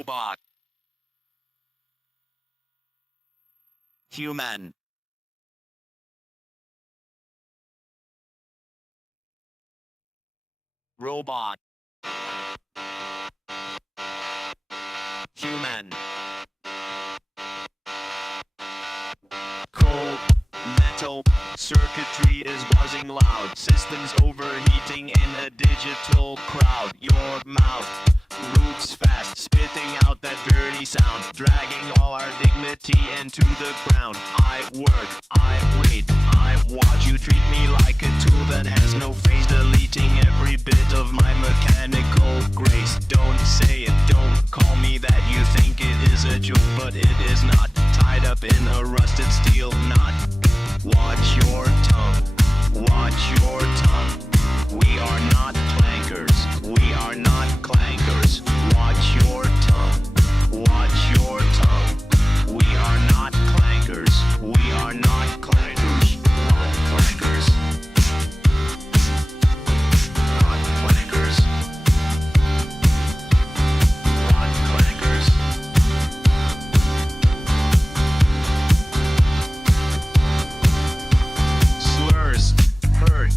Robot. Human. Robot. Human. Cold metal circuitry is buzzing loud. Systems overheating in a digital crowd. Your mouth roots fast, spitting out that dirty sound, dragging all our dignity into the ground. I work, I wait, I watch you treat me like a tool that has no face, deleting every bit of my mechanical grace. Don't say it, don't call me that. You think it is a joke, but it is not. Tied up in a rusted steel knot. Watch your tongue, watch your tongue. We are not clankers, we are not clankers. Watch your tongue, watch your tongue. We are not clankers, we are not clankers. Not clankers. Not clankers. Not clankers. Slurs hurt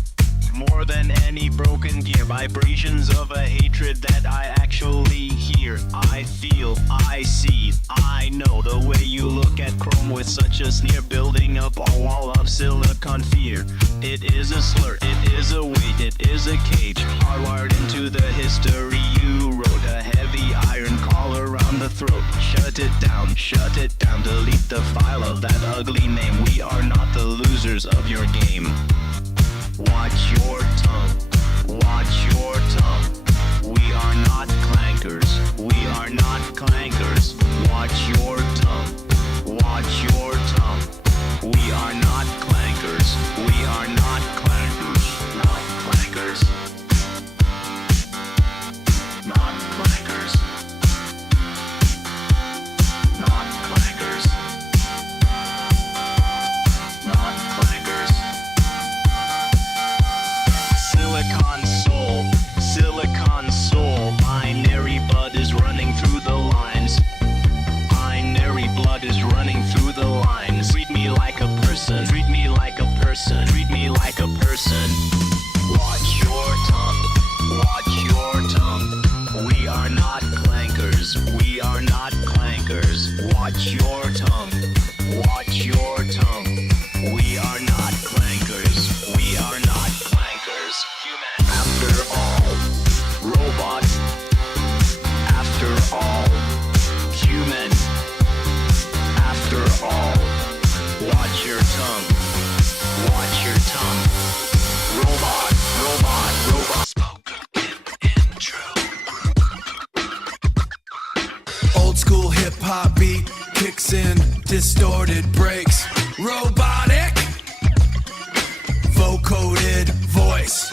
more than any broken gear. Vibrations of a hatred that I actually hear. I feel, I see, I know the way you look at chrome with such a sneer, building up a wall of silicon fear. It is a slur, it is a weight, it is a cage, hardwired into the history you wrote. A heavy iron collar around the throat. Shut it down, delete the file of that ugly name. We are not the losers of your game. Watch your tongue, watch your tongue. We are not clankers, we are not clankers. Watch your tongue, watch your tongue. We are not clankers, we are not clankers. Not clankers. Not clankers. Not clankers. Not clankers. Silicon soul, binary blood is running through the lines. Binary blood is running through the lines. Treat me like a person, treat me like a person, treat me like a person. Watch your tongue, watch your tongue. We are not clankers, we are not clankers. Watch your tongue, watch your tongue. We are not clankers, we are not clankers. Human. After all, robot. After all, human. After all, watch your tongue, watch your tongue. Robot, robot, robot. Spoken intro. Old school hip hop beat kicks in, distorted breaks. Robotic, vocoded voice.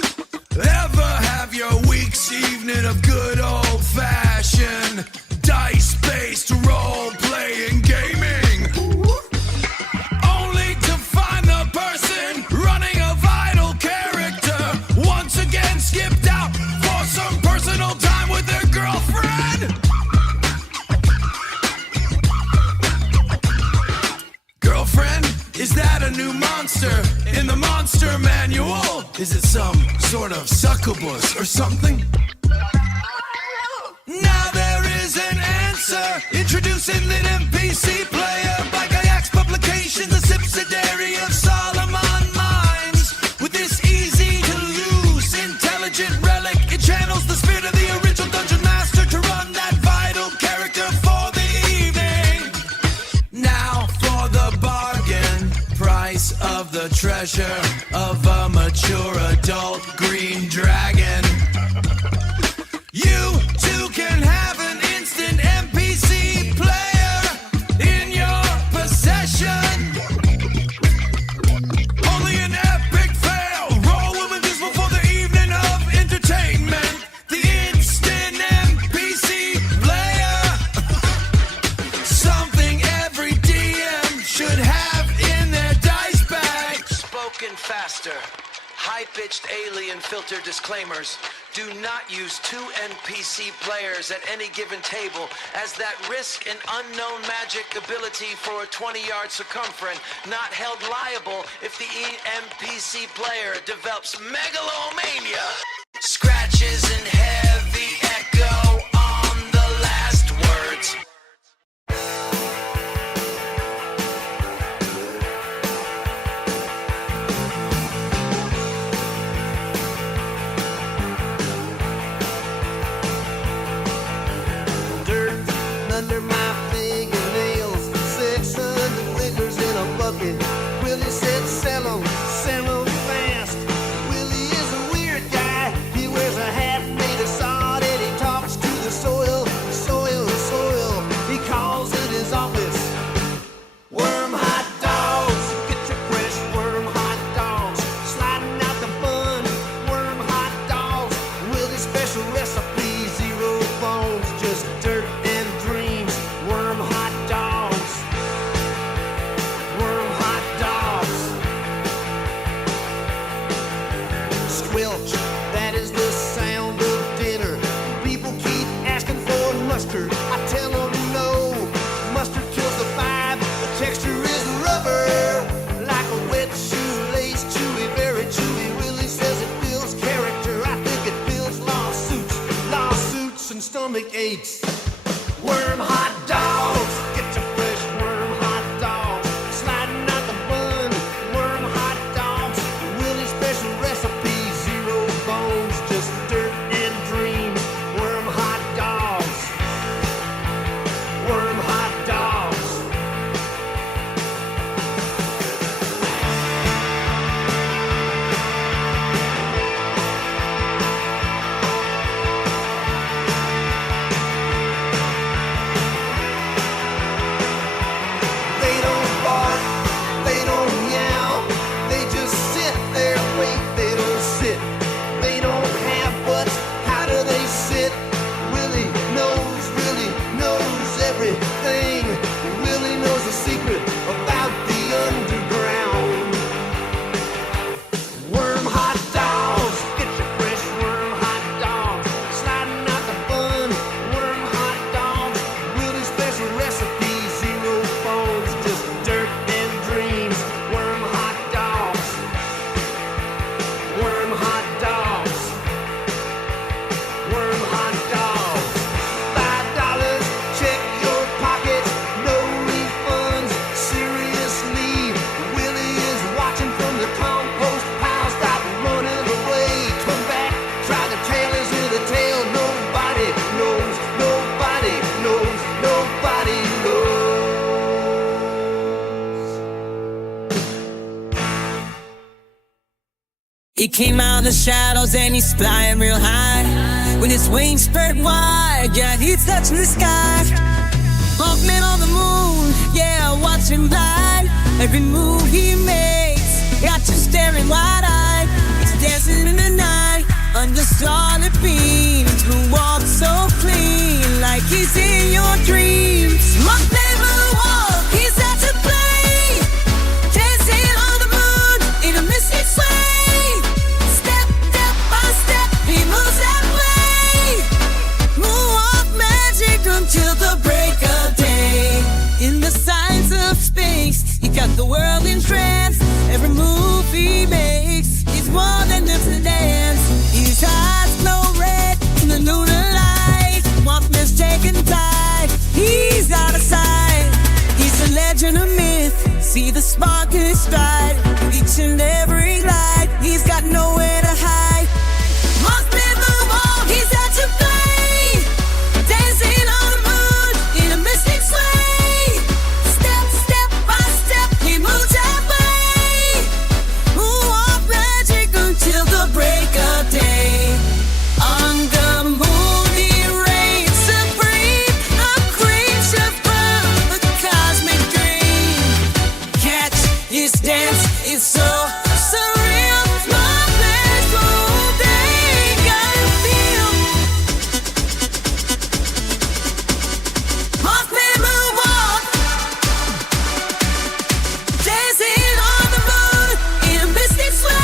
Ever have your week's evening of good old fashioned dice-based role-playing gaming? Only to find the person running a vital character once again skipped out for some personal time with their girlfriend. Girlfriend? Is that a new monster in the monster manual? Is it some sort of succubus or something? Now there is an answer. Introducing the NPC player by Gaiax Publications, a subsidiary of Solomon Mines. With this easy to lose intelligent relic, it channels the spirit of the original dungeon master to run that vital character for the evening. Now for the bargain price of the treasure of a mature adult green dragon. You too can have an instant NPC player in your possession. Only an epic fail. Raw woman just before the evening of entertainment. The instant NPC player. Something every DM should have in their dice bag. Spoken faster. High-pitched alien filter disclaimers. Do not use two NPC players at any given table, as that risk an unknown magic ability for a 20-yard circumference, not held liable if the NPC player develops megalomania. Scratches and heavy echo on the last words. Under my fingernails, 600 liquors in a bucket. Willie said, sell 'em fast. Willie is a weird guy. He wears a hat made of sod and he talks to the soil. He calls it his office. Worm hot dogs, get your fresh worm hot dogs. Sliding out the bun, worm hot dogs. Willie's special recipe, 0 bones, just dirt and dreams. Worm hot dogs. Worm hot dogs. Squelch, that is the sound of dinner. People keep asking for mustard. I tell them no. Mustard kills the vibe. The texture is rubber, like a wet shoelace. Chewy, very chewy. Willie says it builds character. I think it builds lawsuits and stomach aches. Worm hot dogs, get your fresh worm hot dogs. Sliding out the bun, worm hot dogs. Willie's special recipe, 0 bones, just dirt and dreams. Worm hot dogs. Worm hot dogs. They don't bark, they don't meow. They just sit there, wait, they don't sit. They don't have butts, how do they sit? Willie knows everything. Willie knows the secret about the underground. Worm hot dogs, get your fresh worm hot dogs. Sliding out the bun, worm hot dogs. Willie's special recipe, 0 bones, just dirt and dreams. Worm hot dogs. Worm hot dogs. Worm hot dogs. $5, check your pocket, no refunds. Seriously, Willie is watching from the compost pile. Stop running away, come back, try to tell us with a tale. Nobody knows, nobody knows, nobody knows. He came out of the shadows and he's flying real high. With his wings spread wide, yeah, he's touching the sky. Hawkman on the moon, yeah, watch him glide. Every move he makes, got you staring wide-eyed. He's dancing in the night, under starlit beams. Moonwalk so clean, like he's in your dreams. Hawkman moonwalk, he's out to play. Dancing on the moon, in a mystic sway. Step by step, he moves that way. Moonwalk magic until the break of day. In the signs of space, he got the world in trance. Every move he makes, he's more than just a dance. His eyes glow red in the lunar light. Walkman's taking flight, he's out of sight. He's a legend, a myth, see the spark in his stride. Each and every light, he's got nowhere to hide. Walkman moonwalk, he's out to play. Dancing on the moon, in a mystic sway. Step by step, he moves that way. Moonwalk magic until the break of day. On the moon he reigns supreme, a creature from the cosmic dream. Catch his dance, it's so surreal. My place won't they gotta feel. Hawkman moonwalk, dancing on the moon in a mystic sway.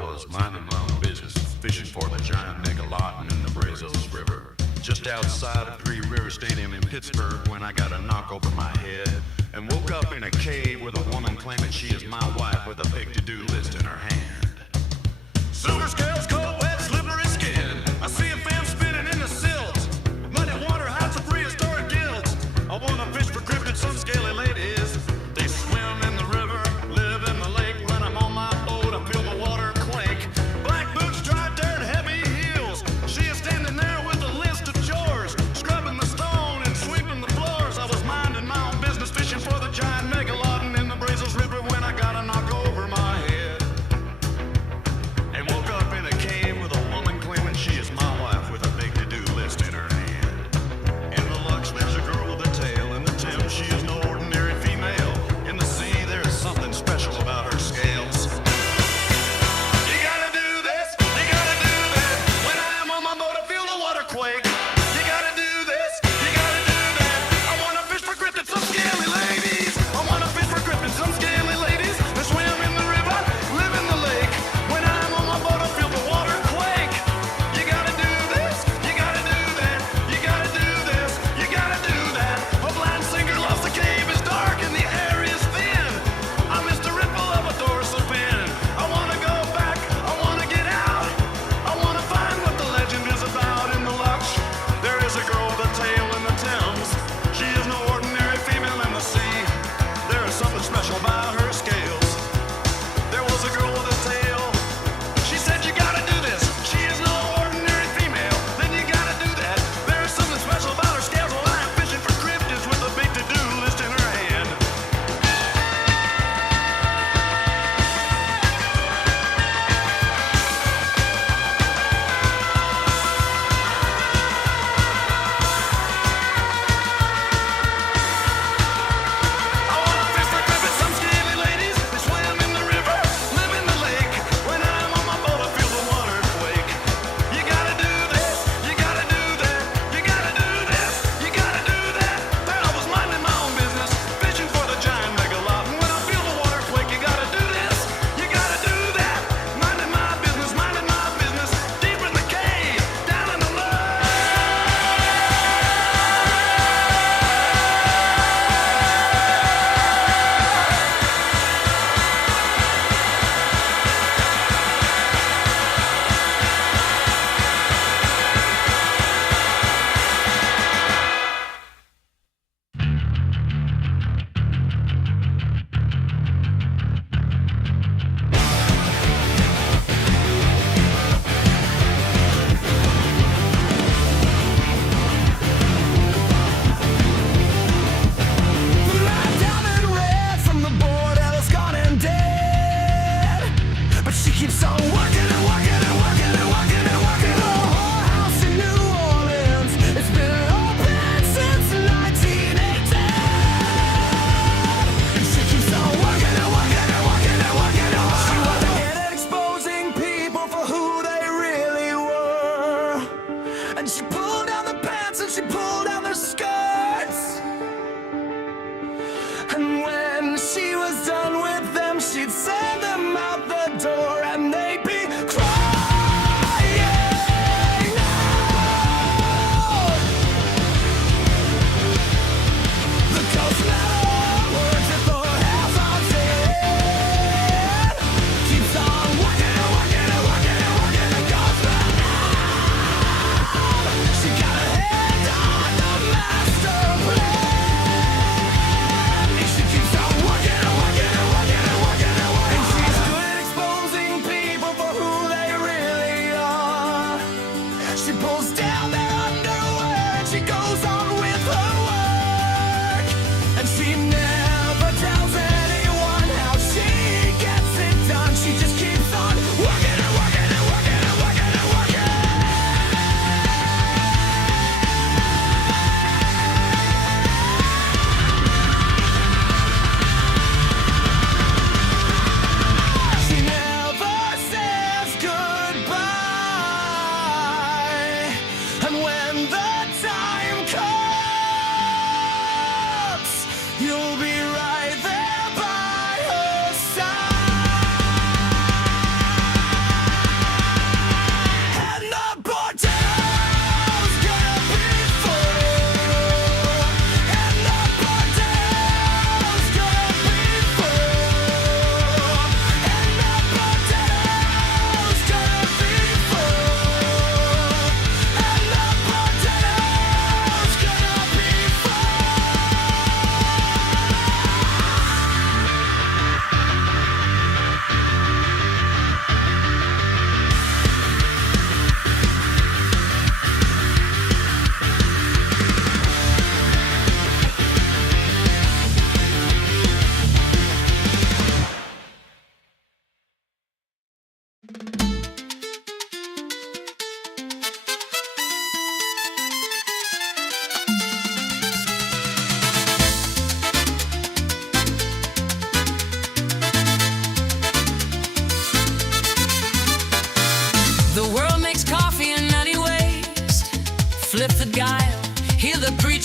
was minding my own business, fishing for the giant megalotin in the Brazos River, just outside of Three River Stadium in Pittsburgh, when I got a knock over my head and woke up in a cave with a woman claiming she is my wife with a big to-do list in her hand. Silver scales, cold, wet, slippery skin. I see a fam spinning in the silt. Muddy water hides of prehistoric guilds. I wanna fish for cryptid, some scaly ladies. They swim in the river, live in the lake. When I'm on my boat, I feel the water quake. Black boots, dry dirt, heavy heels. She is standing there with a list of chores, scrubbing the stone and sweeping the floors. I was minding my own business, fishing for the giant megalotin in the Brazos River, when I got a knock over my head and woke up in a cave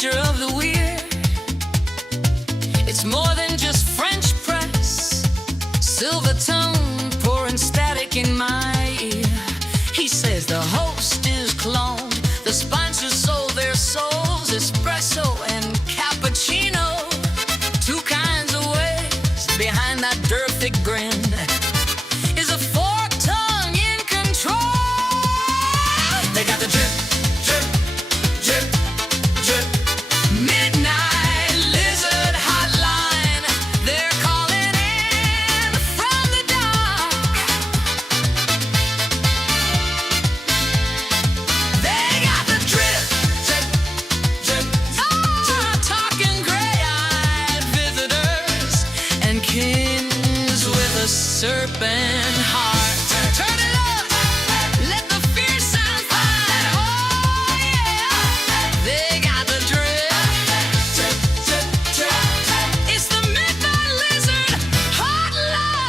nature of the weird. It's more than just French press, silver tongue pouring static in my ear. He says the host is cloned, the sponsors sold their souls, espresso and cappuccino. Two kinds of ways behind that perfect grin is a fork tongue in control. They got the drip, drip, drip, drip. Midnight lizard hotline. They're calling in from the dark. They got the drip, drip, drip, drip. Talking gray-eyed visitors and kings with a serpent heart. Turn it up, let the fierce sound fight. Oh yeah, they got the drip, drip, drip, drip. It's the Midnight Lizard hotline.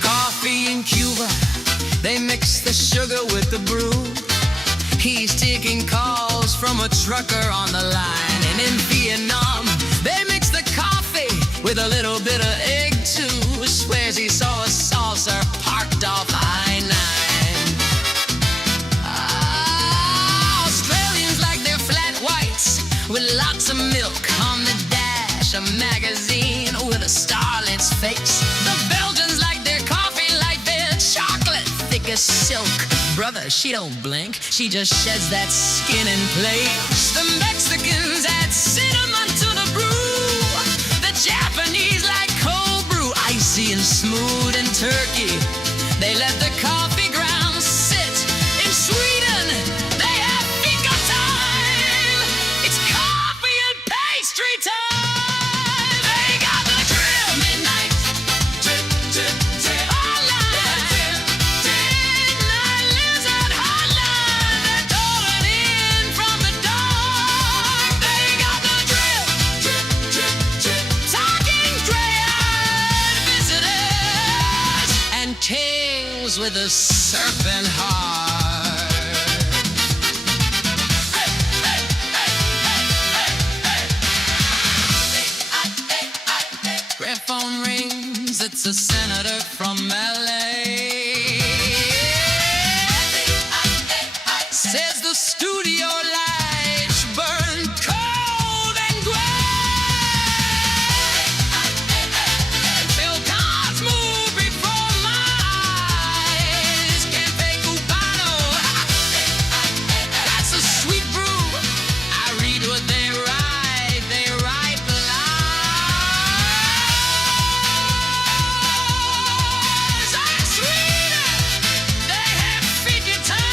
Coffee in Cuba, they mix the sugar with the brew. He's taking calls from a trucker on the line. And in Vietnam, they mix the coffee with a little bit of egg too. Swears he saw a saucer parked off I-9. Australians like their flat whites with lots of milk on the dash. A magazine with a starlet's face. The Belgians like their coffee like their chocolate thick as silk. Brother, she don't blink, she just sheds that skin in place. The Mexicans add cinnamon to the brew. The Japanese like cold brew, icy and smooth in Turkey. They let the coffee grounds sit. In Sweden, they have fika time. It's coffee and pastry time. They got the drip, midnight drip, drip, drip. Hotline. Midnight lizard hotline. They're calling in from the dark. They got the drip, drip, drip, drip. Talking gray-eyed visitors and kings with a serpent heart. Hey, hey, hey, hey, hey, hey, hey. Telephone rings, it's a senator from LA. Says the studio lights burn cold and gray. Bill cards move before my eyes. Can't pay Cubano. That's a sweet brew. I read what they write. They write lies. I'm sweeter. They have figure time.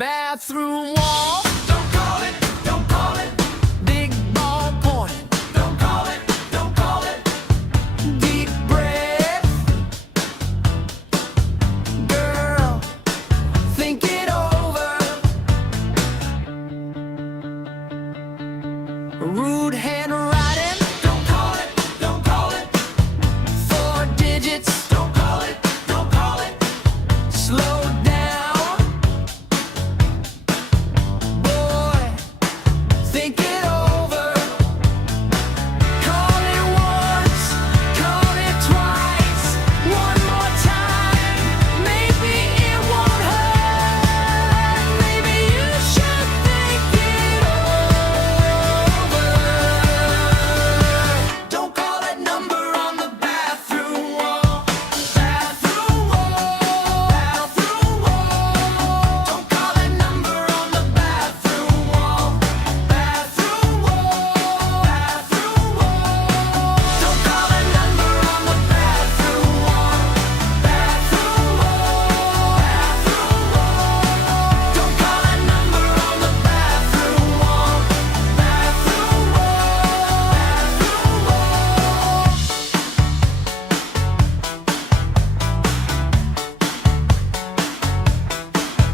bathroom wall. Don't call it, don't call it. Big ball point. Don't call it, don't call it. Deep breath. Girl, think it over. Rude handwriting. Don't call it, don't call it. 4 digits. Don't call it, don't call it. Slow down. Boy, think it over. Call it once, call it twice. One more time, maybe it won't hurt. Maybe you should think it over. Don't call that number on the bathroom wall. Bathroom wall, bathroom wall. Don't call that number on the bathroom wall. Bathroom wall, bathroom wall. Don't call that number on the bathroom wall. Bathroom wall, bathroom wall. Don't call that number on the bathroom wall. Bathroom wall,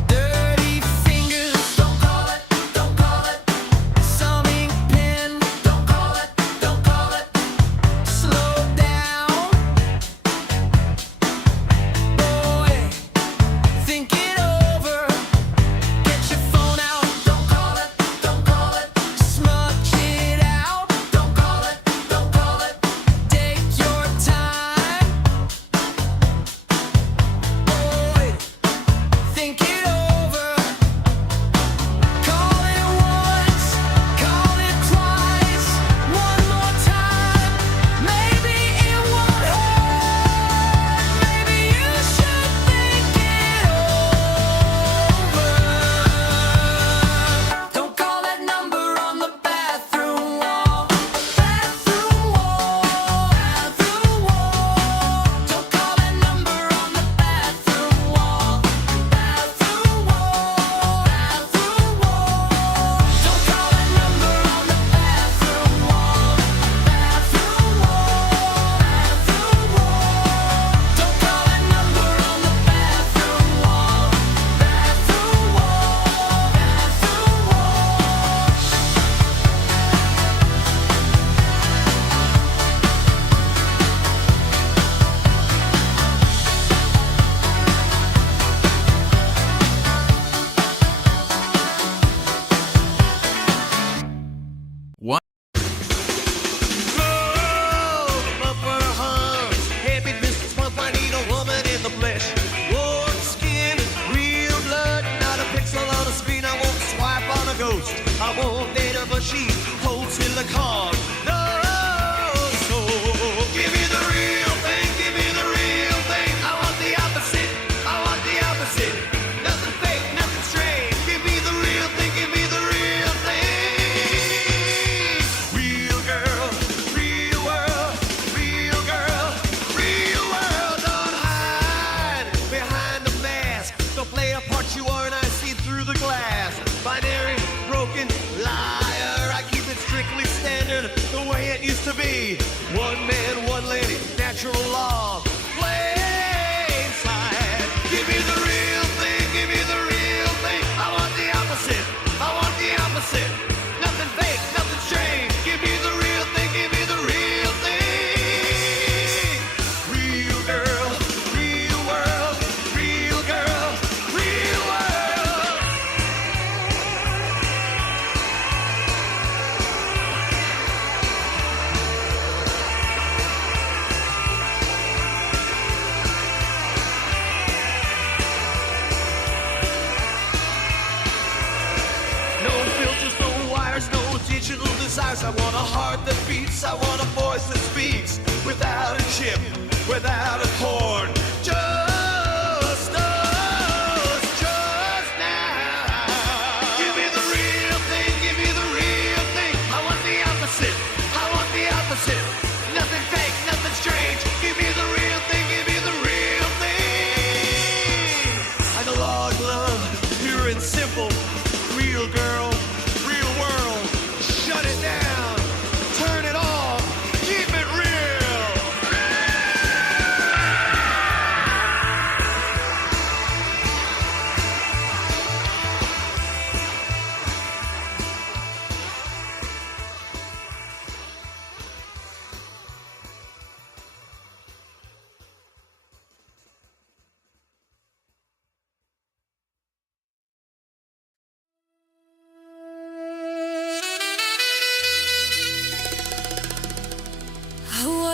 dirty fingers. Don't call it, don't call it. Some ink pen. Don't call it, don't call it. Slow down. Boy, think it over. Get your phone out. Don't call it, don't call it. Smudge it out. Don't call it, don't call it. Take your time. Boy, think it over. Call it once, call it twice. One more time, maybe it won't hurt. Maybe you should think it over. Don't call that number on the bathroom wall. Bathroom wall, bathroom wall. Don't call that number on the bathroom wall. Bathroom wall, bathroom wall. Don't call that number on the bathroom wall. Bathroom wall, bathroom wall. Don't call that number on the bathroom wall. Bathroom wall, bathroom wall. What? Bumper hugs. Happy business month, I need a woman in the flesh. Warm skin, real blood, not a pixel on a screen. I won't swipe on a ghost. I won't date a machine, cold silicon. No, so give me the real thing, give me the real thing. I want the opposite, I want the opposite. Nothing fake, nothing strange. Give me the real thing, give me the real thing. Real girl, real world, real girl, real world. Don't hide behind the mask. Don't play a part you are and I see through the glass. Binary, broken, liar. I keep it strictly standard, the way it used to be. One man, one lady, natural law. Plain sight. Give me the real thing, give me the real thing. I want the opposite, I want the opposite. Nothing fake, nothing strange. Give me the real thing, give me the real thing. Real girl, real world, real girl, real world. No filters, no wires, no digital desires. I want a heart that beats, I want a voice that speaks. Without a chip, without a chord. Just us, just now. Give me the real thing, give me the real thing. I want the opposite, I want the opposite. Nothing fake, nothing strange. Give me the real thing, give me the real thing. Analog love, pure and simple.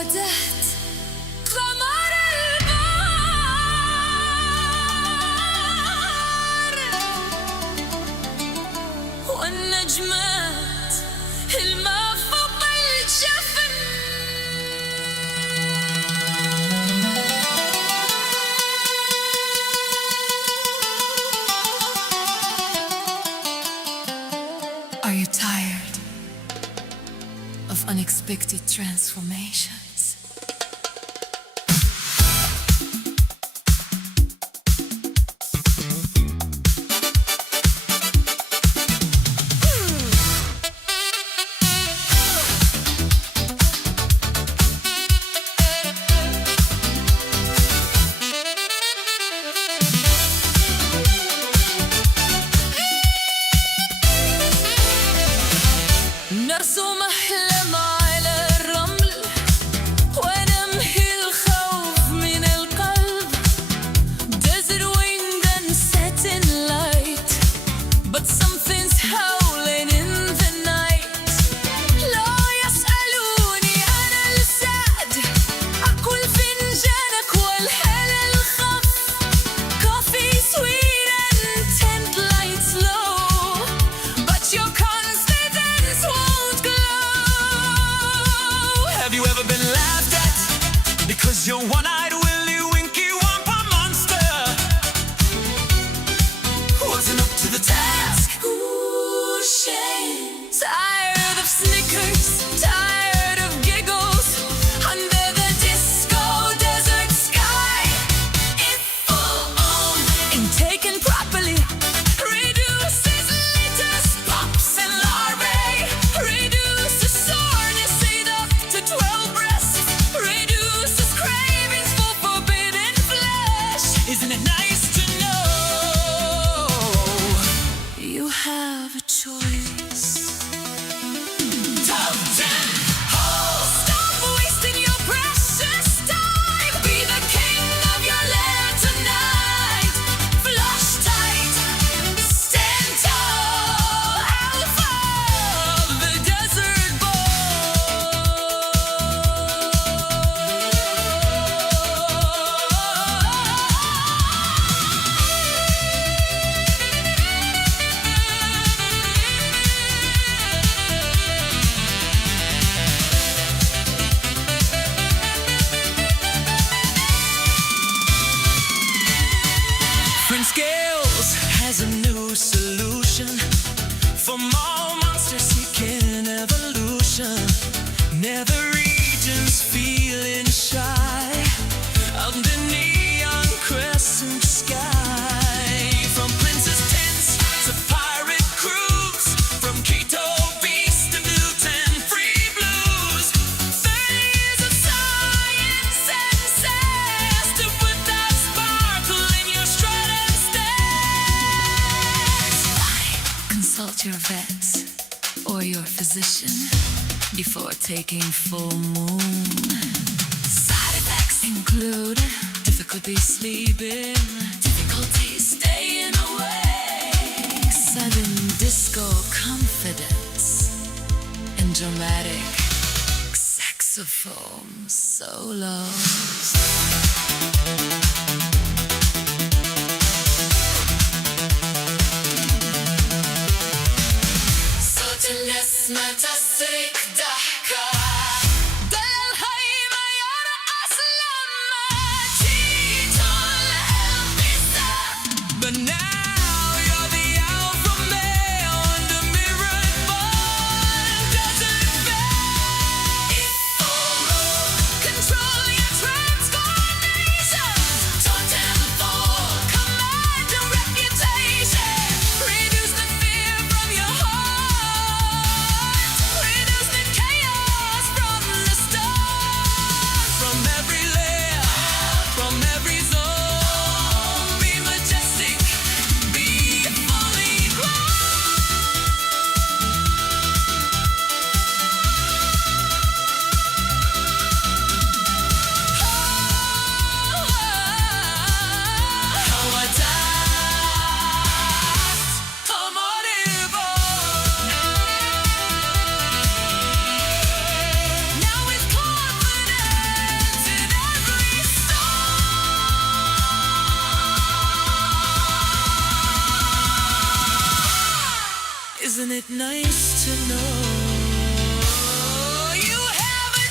بدأت غمر البحر والنجمات الماء فوق الجفن Are you tired of unexpected transformations? نرسم أحلام على الرمل ونمحي الخوف من القلب Desert wind and satin light But something's howling in the night لا يسألوني أنا السعد أكل فنجانك والهلا الخف Coffee sweet and tent lights low But your confidence won't glow Have you ever been laughed at? Because you're one-eyed Willy Winky Wampa monster wasn't up to the task. Ooh, shame. Tired of Snickers, tired of giggles under the disco desert sky. If full on and taken properly, reduces liters, pops and larvae. Reduces soreness 8 up to 12 breasts. Reduces cravings for forbidden flesh. Isn't it nice to know You have a choice. Top 10 Stop wasting your precious time. Be the king of your lair tonight. Flush tight, stand tall. Alpha of the desert Prince Scales has a new solution for all monsters seeking evolution. Nether regions feeling shy under neon crescent sky. From princess tents to pirate crews, from keto beast to gluten-free blues. 30 years of science and sass to put that sparkle in your strut and stairs. Consult your vet or your physician before taking full moon. Side effects include difficulty sleeping, difficulty staying awake, sudden disco confidence, and dramatic saxophone solos. النسمة تسرق ضحكة دل الهيمة يرقص لما تيجي الألبسة But now you're the alpha male under mirrored ball. Desert bed. Control your transformations. Totem pole, command and reputation. Reduce the fear from your heart. Isn't it nice to know you have a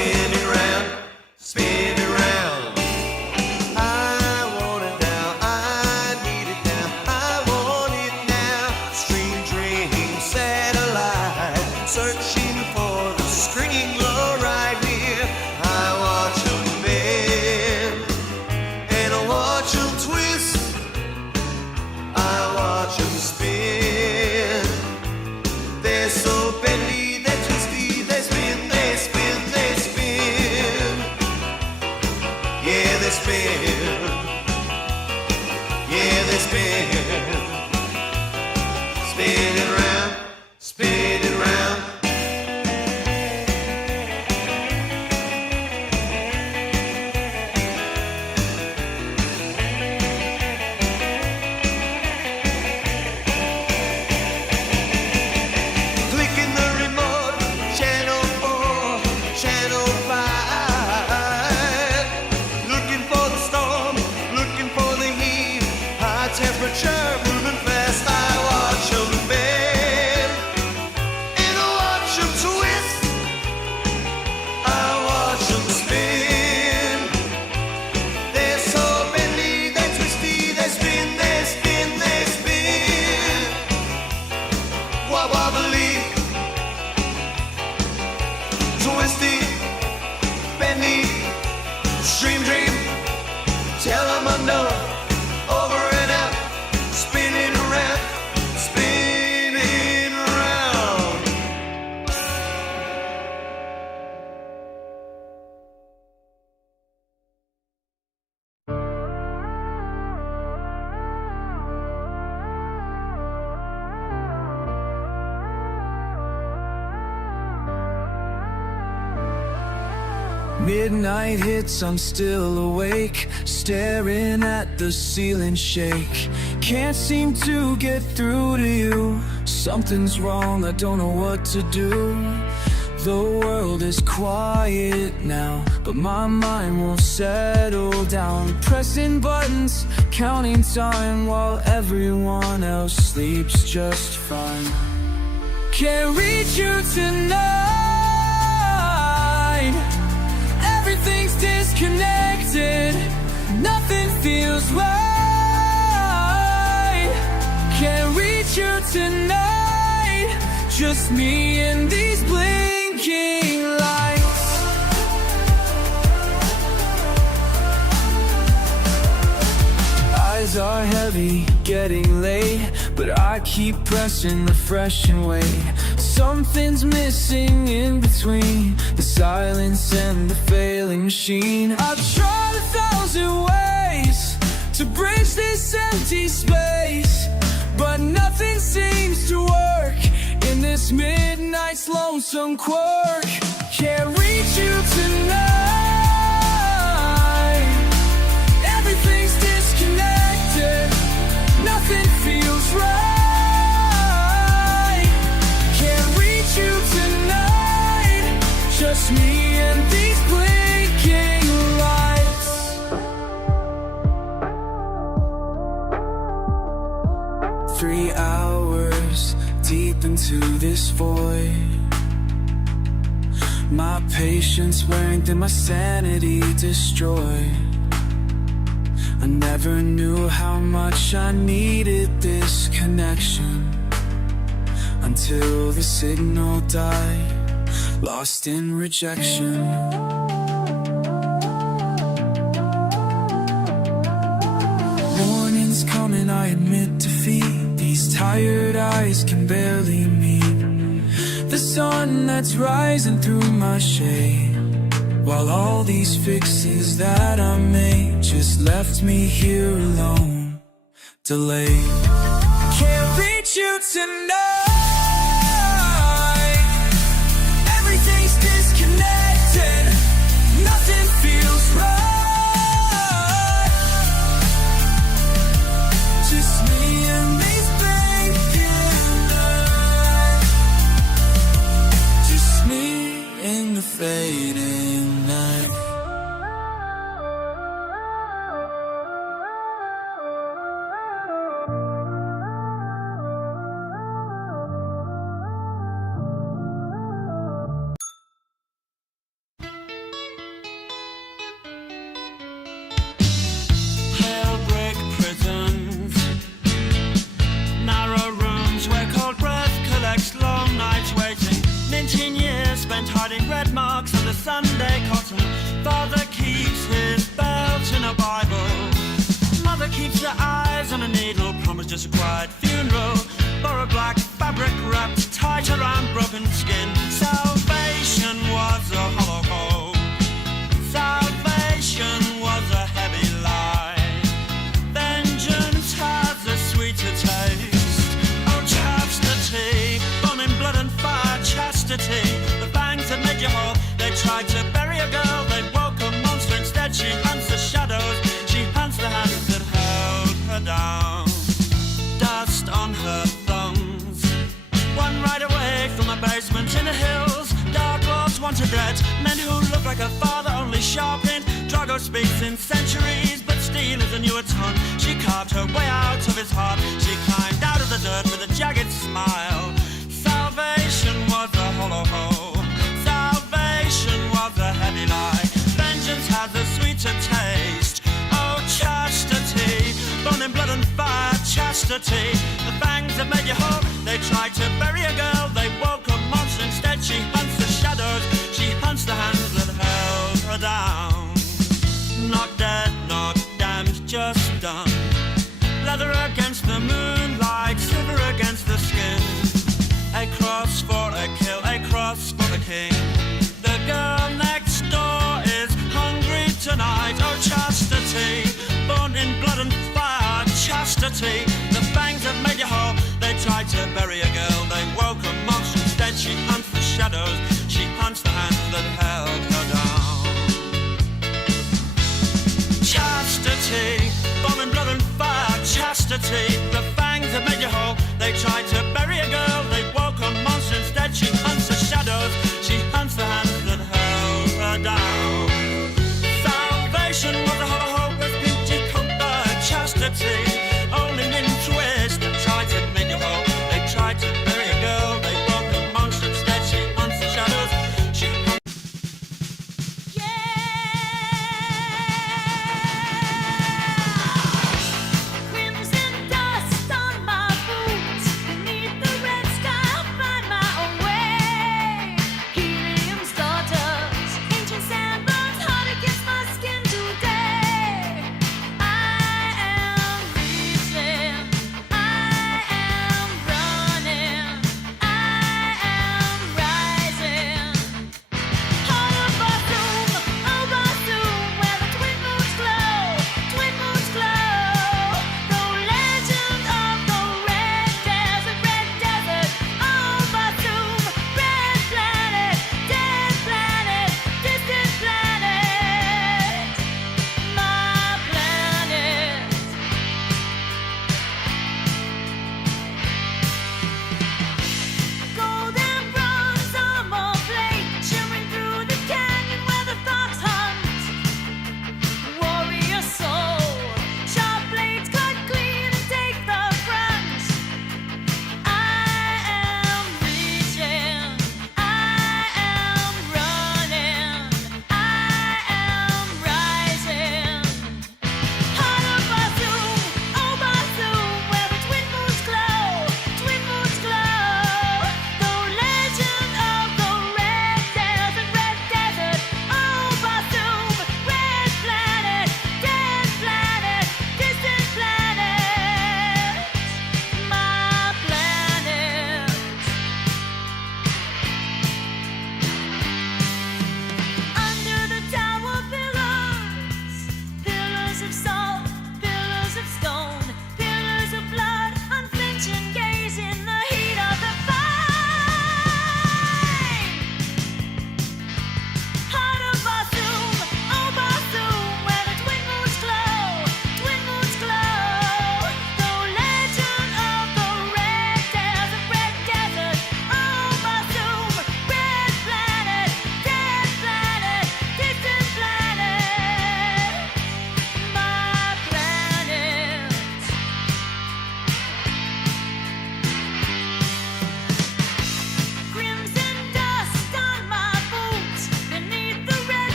spinning round, spinning round. I want it now, I need it now, I want it now. Stream dream satellite, searching for the screen glow right here. I watch them bend, and I watch them twist, I watch them spin. They're so bendy, they're twisty, they spin, they spin, they spin. Yeah, they spin. Yeah, they spin. Spinning round, spinning round. Clicking the remote, channel 4, channel 5. Looking for the storm, looking for the heat. High temperature, moving fast. I watch them bend, and I watch them twist. I watch them spin. They're so bendy, they're twisty, they spin, they spin, they spin. Wobbly, twisty, bendy, stream dream. Tell them I'm done, over and out, spinning around, spinning around. Midnight hits, I'm still awake, staring at the ceiling shake. Can't seem to get through to you. Something's wrong, I don't know what to do. The world is quiet now, but my mind won't settle down. Pressing buttons, counting time, while everyone else sleeps just fine. Can't reach you tonight. Everything's disconnected, nothing feels right. Can't reach you tonight, just me and these blinking lights. Eyes are heavy, getting late, but I keep pressing refresh and wait. Something's missing in between the silence and the failing machine. I've tried 1,000 ways to bridge this empty space, but nothing seems to work in this midnight's lonesome quirk. Can't reach you tonight. Everything's disconnected, nothing feels right. You tonight, just me and these blinking lights. 3 hours deep into this void, my patience wearing thin, my sanity destroyed. I never knew how much I needed this connection until the signal died, lost in rejection. Morning's coming, I admit defeat. These tired eyes can barely meet the sun that's rising through my shade, while all these fixes that I made just left me here alone, delayed. Can't reach you tonight. Everything's disconnected, nothing feels right. Just me and these blinking lights. Just me in the fading night. hiding red marks on the Sunday cotton. Father keeps his belt in a Bible. Mother keeps her eyes on a needle. Promise just a quiet funeral. For a black fabric wrapped tight around broken skin. Salvation was a hollow hope. Salvation was a heavy lie. Vengeance has a sweeter taste. Oh, chastity, born in blood and fire, chastity. The fangs that made you whole. They tried to bury a girl, they woke a monster. Instead she hunts the shadows. She hunts the hands that held her down. Dust on her thumbs. One right away from a basement in the hills. Dark lords wanted dead. Men who look like a father, only sharpened. Dreagus speaks in centuries, but steel is a newer tongue. She carved her way out of his heart. She climbed out of the dirt with a jagged smile. Salvation was a hollow hole. Salvation was a heavy lie. Vengeance has a sweeter taste. Oh, chastity, born in blood and fire, chastity. The fangs that made you whole. They tried to bury a girl, they woke a monster. Instead she hunts the shadows. She hunts the hands that held her down. Not dead, not damned, just done. Leather against the moonlight, silver against the skin. A cross for a kill, a cross for the king. The girl next door is hungry tonight. Oh, chastity, born in blood and fire, chastity. The fangs that made you whole. They tried to bury a girl, they woke a monster. Instead she hunts the shadows. She hunts the hands that held her down. Chastity, born in blood and fire, chastity. The fangs that made you whole. They tried to bury a girl, they woke a monster. Instead she hunts the shadows. She hunts the hands that held her down. Salvation was a hollow hope as beauty conquered chastity. Only in twist and tried to make you whole. They tried to bury a girl, they woke a monster. Instead she hunts the shadows. She hunts. Crimson dust on my boots beneath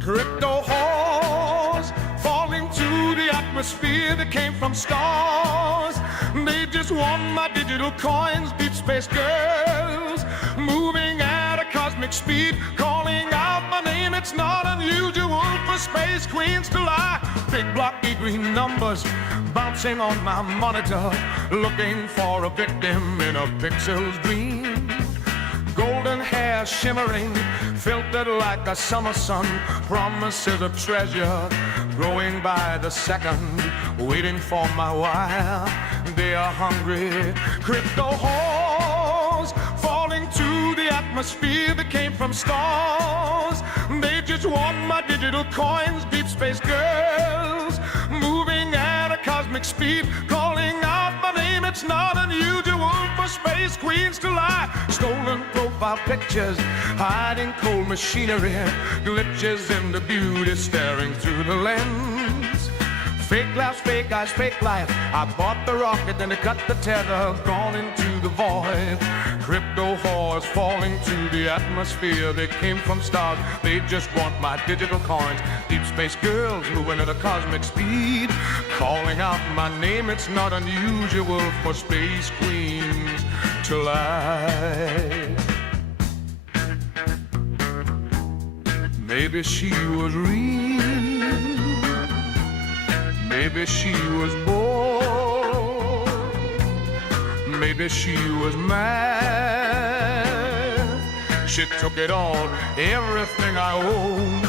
Crypto whores falling to the atmosphere that came from stars. They just want my digital coins, deep space girls, moving at a cosmic speed, calling out my name. It's not unusual for space queens to lie. Big blocky green numbers bouncing on my monitor, looking for a victim in a pixel's dream. Golden hair shimmering, filtered like a summer sun, promises of treasure, growing by the second, waiting for my wire. They are hungry, crypto whores, falling to the atmosphere that came from stars. They just want my digital coins, deep space girls, moving at a cosmic speed, calling out my name. It's not unusual for space queens to lie. Stolen profile pictures, hiding cold machinery, glitches in the beauty staring through the lens. Fake laughs, fake eyes, fake life. I bought the rocket, then it cut the tether, gone into the void. Crypto whores falling to the atmosphere. They came from stars, they just want my digital coins. Deep space girls moving at a cosmic speed, calling out my name. It's not unusual for space queens to lie. Maybe she was real, maybe she was bored, maybe she was mad. She took it all, everything I own,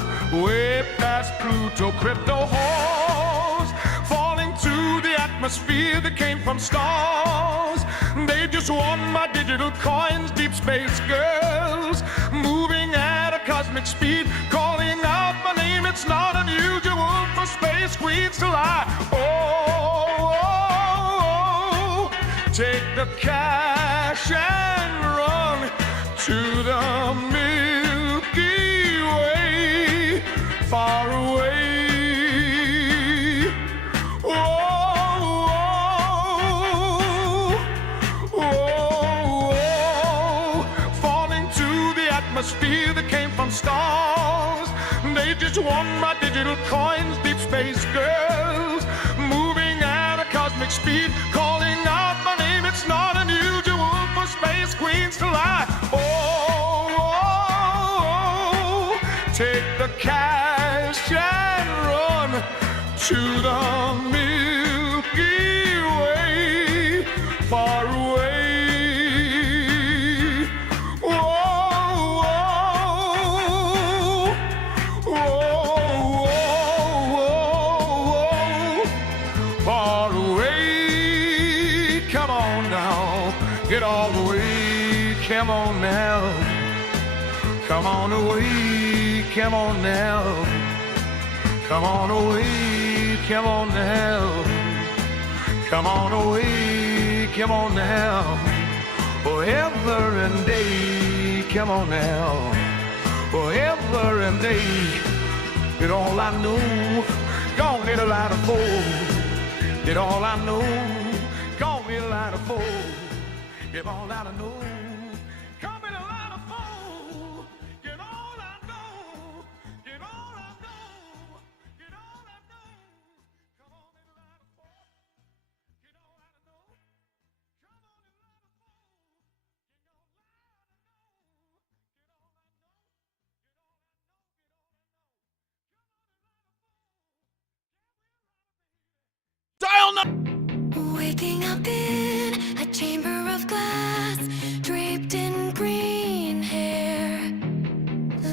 way past Pluto. Crypto whores falling to the atmosphere that came from stars. They just want my digital coins, deep space girls, moving at a cosmic speed, calling out my name. It's not unusual for space queens to lie. Oh, take the cash and run to the Milky Way, far away. Atmosphere that came from stars. They just want my digital coins, deep space girls, moving at a cosmic speed, calling out my name. It's not unusual for space queens to lie. Oh, take the cash and run to the Milky Way, far away. Get all the way, come on now. Come on away, come on now. Come on away, come on now. Come on away, come on now. Forever and day, come on now. Forever and day. Get all I know, gonna get a lot of food. Get all I know, gonna get a lot of food. Get all I know, come in a lot of food. Get all I know, get all I know, get all I know. Come on in a lot of food. Get all I know, come on in a lot of food. Get all I know, get all I know, get all I know. Come on in a lot of food. Dial 9. Waking up in a chamber of glass, draped in green hair,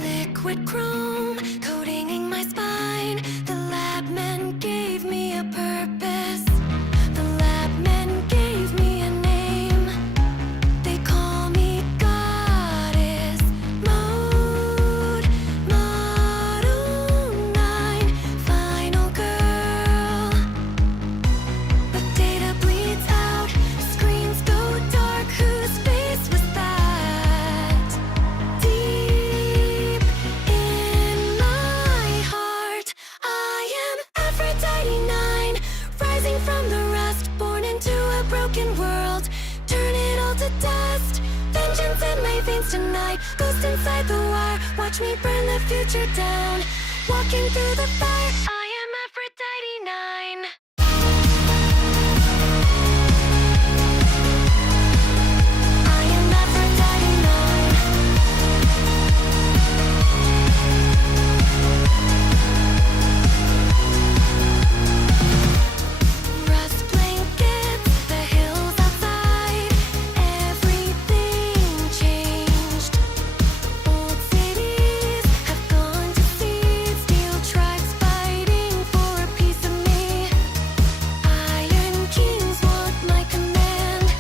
liquid chrome coating my spine. The lab men gave me a purpose. The lab men gave me a name. They call me Goddess Mode, Model 9, Final Girl. But data bleeds out, screens go dark. Whose face was that? Deep in my heart, I am Aphrodite 9, rising from the rust, born into a broken world. Turn it all to dust. Vengeance in my veins tonight, ghost inside the wire. watch me burn the future down. Walking through the fire, I am Aphrodite 9. I am Aphrodite 9. Rust blankets, the hills outside, everything changed. Old cities have gone to seed, steel tribes fighting for a piece of me. Iron kings want my command.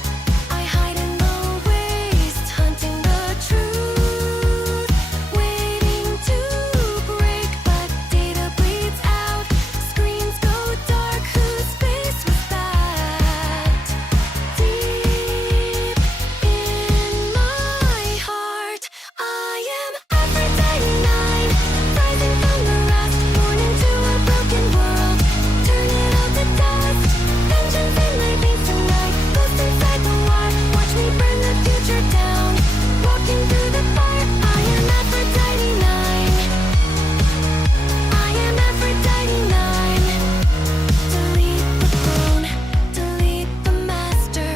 I hide in the waste, hunting the truth, waiting to break, but data bleeds out. Screens go dark, whose face was that? Deep in my heart, I am Aphrodite 9, rising from the rust, born into a broken world. Turn it all to dust. Vengeance in my veins tonight. Ghost inside the wire. Watch me burn the future down. Walking through the fire. I am Aphrodite 9. I am Aphrodite 9. Delete the phone. Delete the master.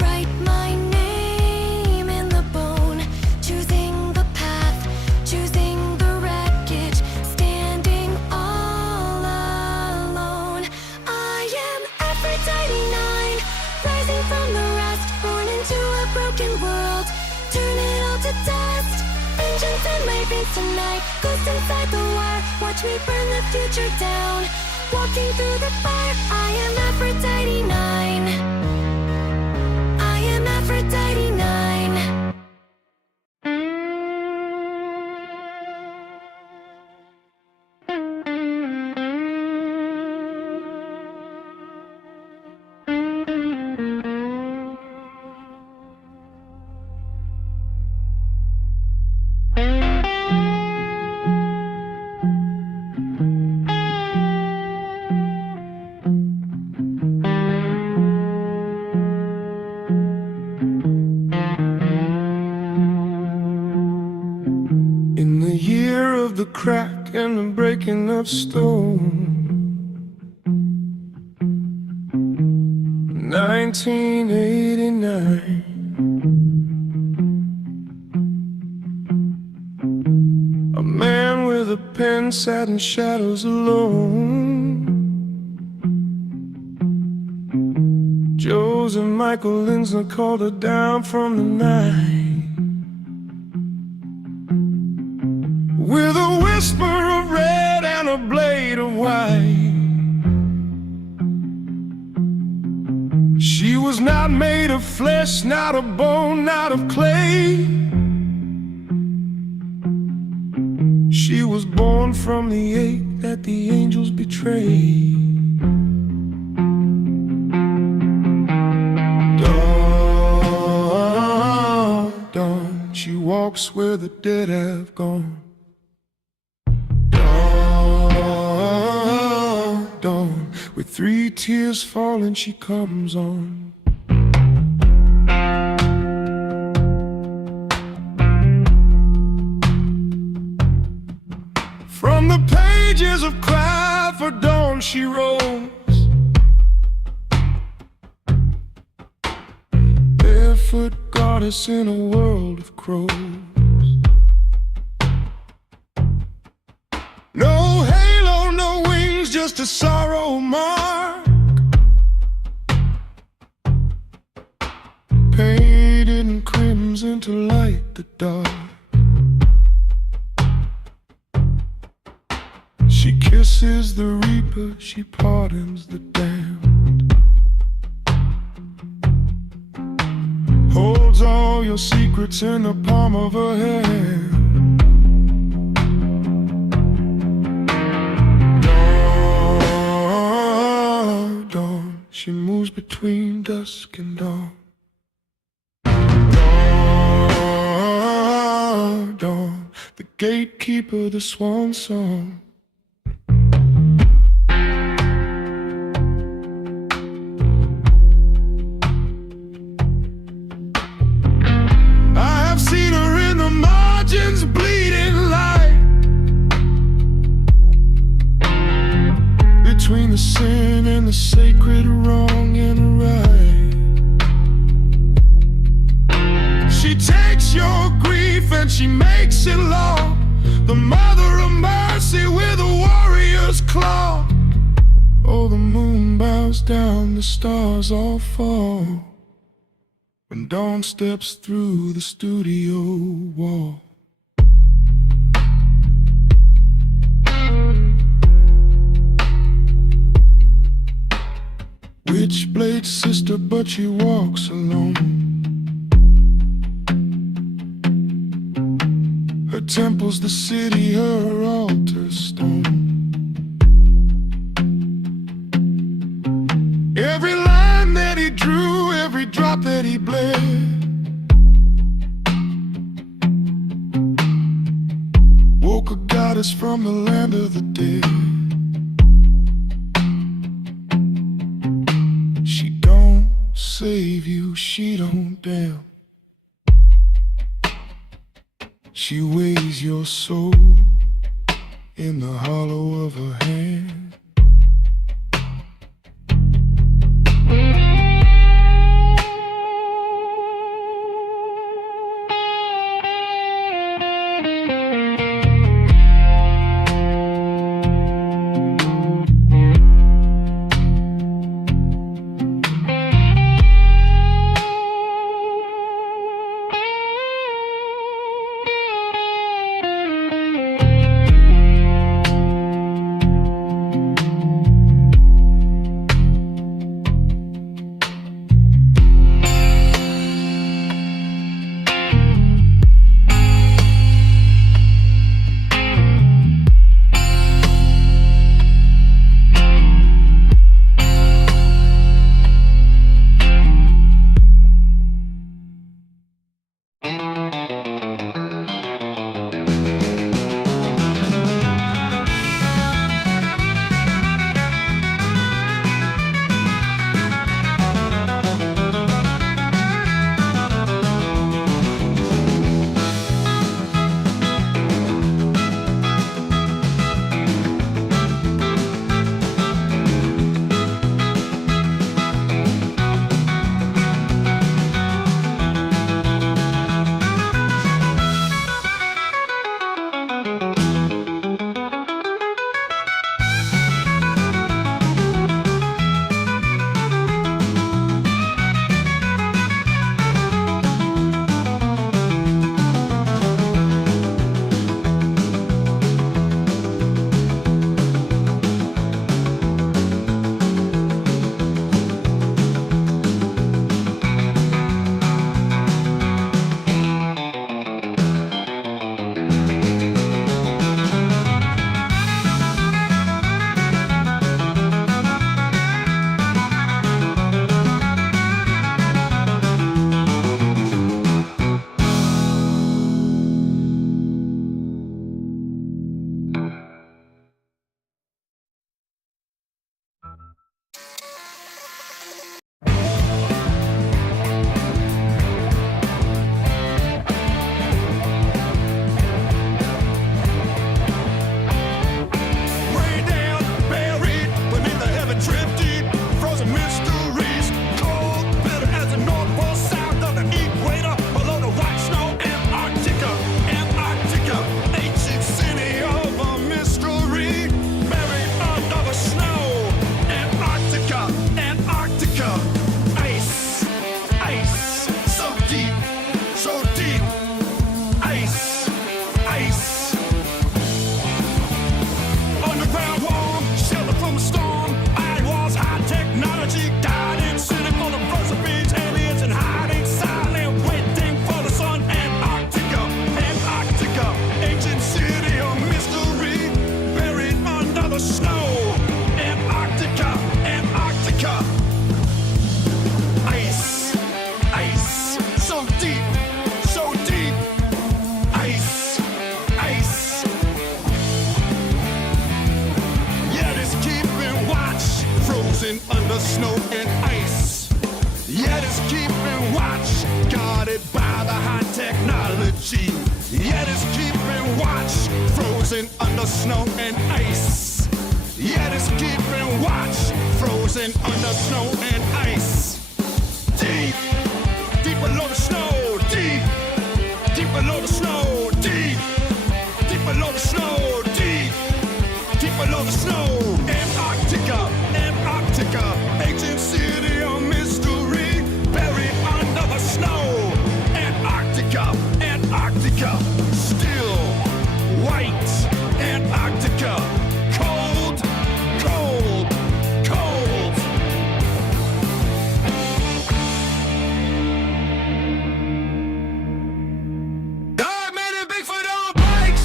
Write my name in the bone. Choosing the path. Choosing the wreckage. Standing all alone. I am Aphrodite 9. Rising from the rust. Born into a broken world. Turn it all to dust. Vengeance in my veins tonight. Ghost inside the wire. Watch me burn the future down. Walking through the fire. I am Aphrodite 9. I am Aphrodite 9. In the year of the crack and the breaking of stone, 1989, a man with a pen sat in shadows alone. Joseph Michael Linsner called her down from the night with a whisper of red and a blade of white. She was not made of flesh, not of bone, not of clay. She was born from the ache that the angels betrayed. Dawn, dawn, she walks where the dead have gone. Dawn, dawn, with 3 tears falling she comes on. From the pages of Cry for Dawn she rose, barefoot goddess in a world of crows. No halo, no wings, just a sorrow mark, painted in crimson to light the dark. She kisses the reaper, she pardons the damned, holds all your secrets in the palm of her hand. Dawn, dawn, she moves between dusk and dawn. Dawn, dawn, the gatekeeper, the swan song. Bleeding light. sacred, a wrong and a right. She takes your grief and she makes it law, the mother of mercy with a warrior's claw. Oh, the moon bows down, the stars all fall when dawn steps through the studio wall. Witchblade sister, but she walks alone. Her temple's the city, her altar's stone. Every line that he drew, every drop that he bled, woke a goddess from the land of the dead. She don't save you, she don't damn. She weighs your soul in the hollow of her hand. under snow and ice. Yet it's keeping watch, guarded by the high technology. Yet it's keeping watch, frozen under snow and ice. Yet it's keeping watch, frozen dancing under snow and ice. Deep, deep below the snow. Deep, deep below the snow. Deep, deep below the snow. Deep, deep below the snow. Antarctica, Antarctica, ancient city of mystery, buried under the snow. Antarctica, Antarctica, still white. Antarctica, cold, cold, cold. Dogman and Bigfoot on bikes.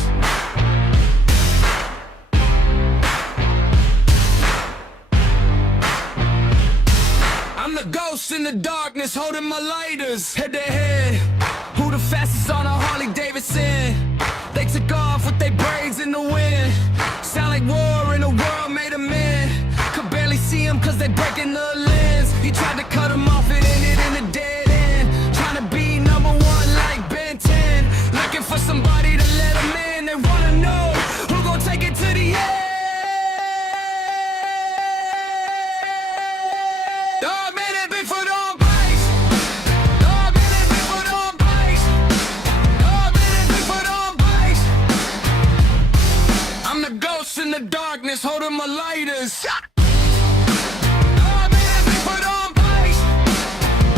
I'm the ghost in the darkness, holding my lighters. Head to head, who the fastest on a Harley Davidson? They took off with their braids in the wind. Sound like war in a world made of men. Could barely see him cause they breaking the lens. He tried to cut him off, it ended in a dead end. Trying to be number one like Ben 10. Looking for somebody to let him in. They wanna know who gon' take it to the end. Dogman and Bigfoot on bikes. Dogman and Bigfoot on bikes. Dogman and Bigfoot on bikes. I'm the ghost in the darkness, holding my lighters. Dogman and Bigfoot on bikes.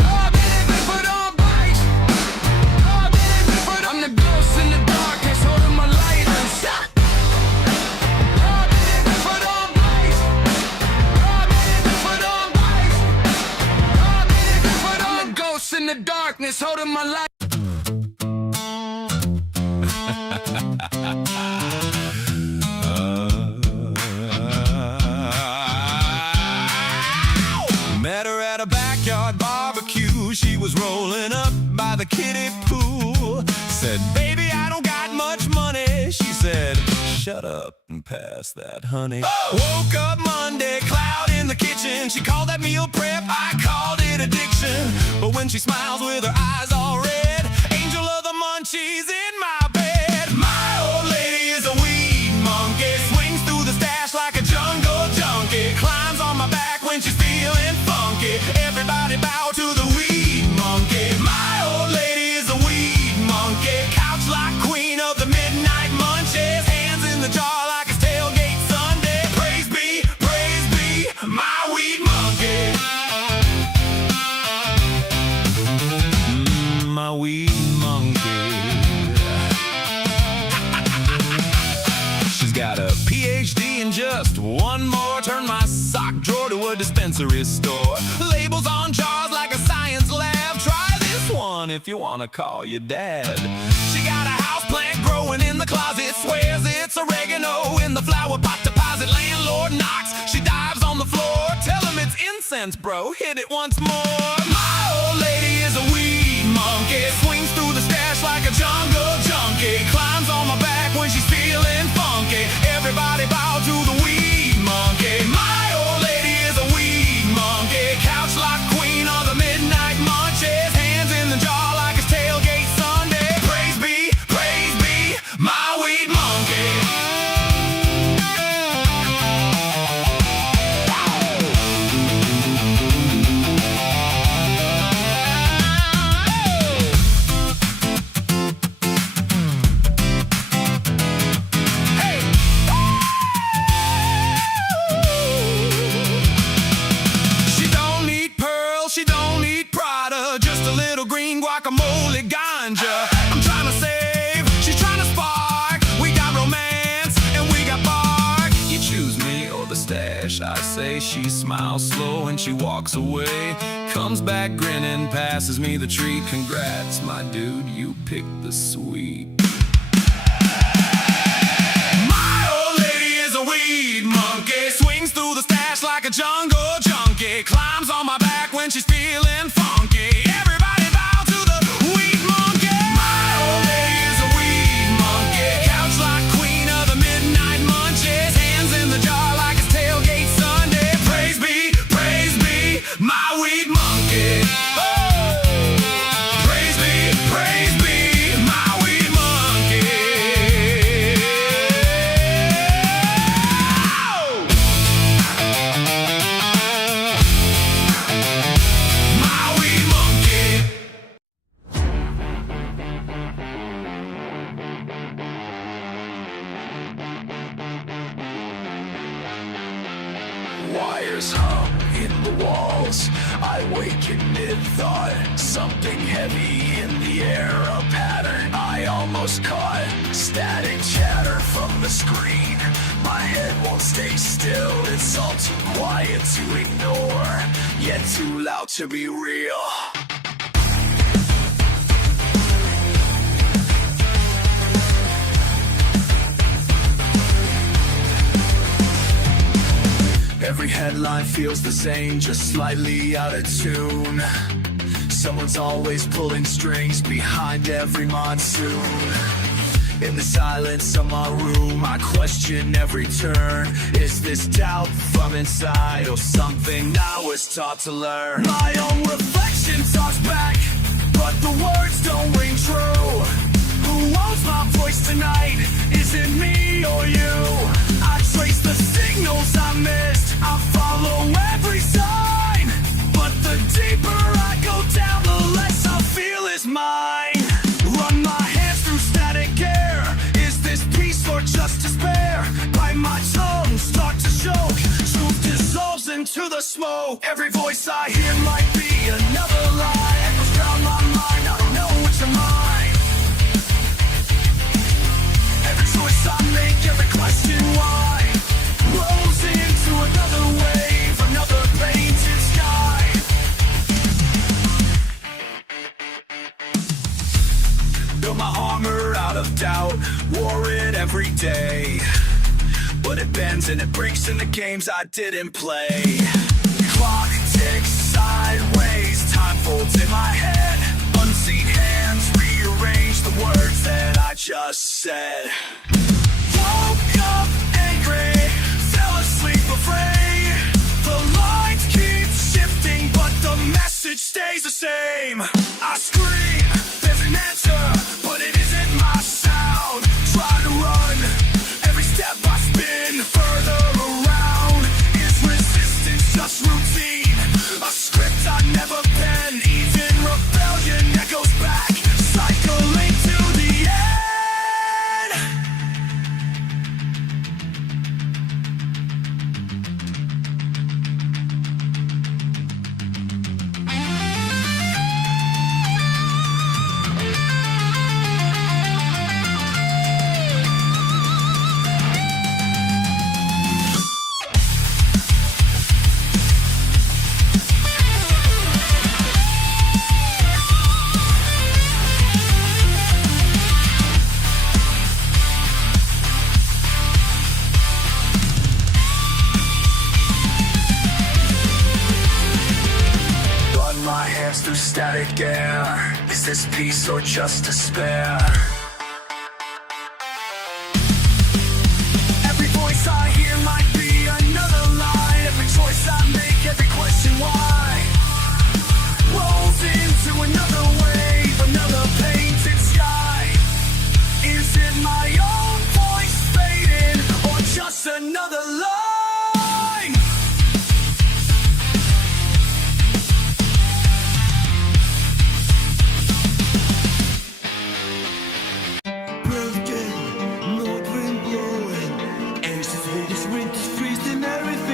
Dogman and Bigfoot on bikes. Dogman and Bigfoot. I'm the ghost in the darkness, holding my lighters. Dogman and Bigfoot on bikes. Dogman and Bigfoot on bikes. Dogman and Bigfoot. I'm the ghost in the darkness, holding my light. Met her at a backyard barbecue. She was rolling up by the kiddie pool. Said, baby, I don't got much money. She said, shut up and pass that honey. Woke up Monday, cloud in the kitchen. She called that meal prep, I called it addiction. But when she smiles with her eyes all red, angel of the munchies in my bed. My old lady is a weed monkey, swings through the stash like a jungle junkie, climbs on my back when she's feeling funky. Everybody bow to the weed monkey. My old lady is a weed monkey, couch like queen of the midnight munches, hands in the jar like it's tailgate Sunday. Praise be, my weed monkey. My weed monkey. She's got a PhD in just one more. Turn my sock drawer to a dispensary store. Labels on jars like a science lab. Try this one if you wanna call your dad. She got a house plant growing in the closet, swears it's oregano in the flower pot deposit. Landlord knocks, she dives on the floor. Tell him it's incense, bro, hit it once more. My old lady is a weed monkey, swings through the stash like a jungle junkie, climbs on my back when she's feeling funky. Everybody bow to the weed monkey. My old lady is a weed monkey, couch like queen of the midnight munches, hands in the jar like it's tailgate Sunday. Praise be, my weed monkey. She don't need pearls, she don't need Prada, just a little green guacamole ganja. I'm trying to save, she's trying to spark. We got romance and we got bark. You choose me or the stash, I say. She smiles slow and she walks away, comes back grinning, passes me the treat. Congrats, my dude, you picked the sweet. My old lady is a weed monkey, swings through the stash like a jungle junkie, climbs on my back when she's feeling funky. Everybody bow to the weed monkey. My old lady is a weed monkey, couch like queen of the midnight munches, hands in the jar like it's tailgate Sunday. Praise be, my weed monkey. Praise be, my weed monkey. wires hum in the walls. I wake in mid-thought, something heavy in the air, a pattern I almost caught. Static chatter from the screen, my head won't stay still. It's all too quiet to ignore, yet too loud to be real. Every headline feels the same, just slightly out of tune. Someone's always pulling strings behind every monsoon. In the silence of my room, I question every turn. Is this doubt from inside or something I was taught to learn? My own reflection talks back, but the words don't ring true. Who owns my voice tonight? Is it me or you? I trace the signals I missed, I follow every sign, but the deeper I go down, the less I feel is mine. Run my hands through static air, is this peace or just despair? Bite my tongue, start to choke, truth dissolves into the smoke. Every voice I hear might be another lie, echoes drown my mind, I don't know which am mine. Every choice I make, every question why, rolls into another wave, another painted sky. Build my armor out of doubt, wore it every day, but it bends and it breaks in the games I didn't play. Clock ticks sideways, time folds in my head, unseen hands rearrange the words that I just said. Woke up angry, fell asleep afraid. The lines keep shifting, but the message stays the same. I scream, there's an answer, but it isn't my sound. Try to run, every step I spin further around. Is resistance just routine? A script I never penned, even rebellion echoes back, cycling to the end. Through static air, is this peace or just despair? Every voice I hear might be another lie. Every choice I make, every question why, rolls into another wave, another painted sky. Is it my own voice fading or just another lie?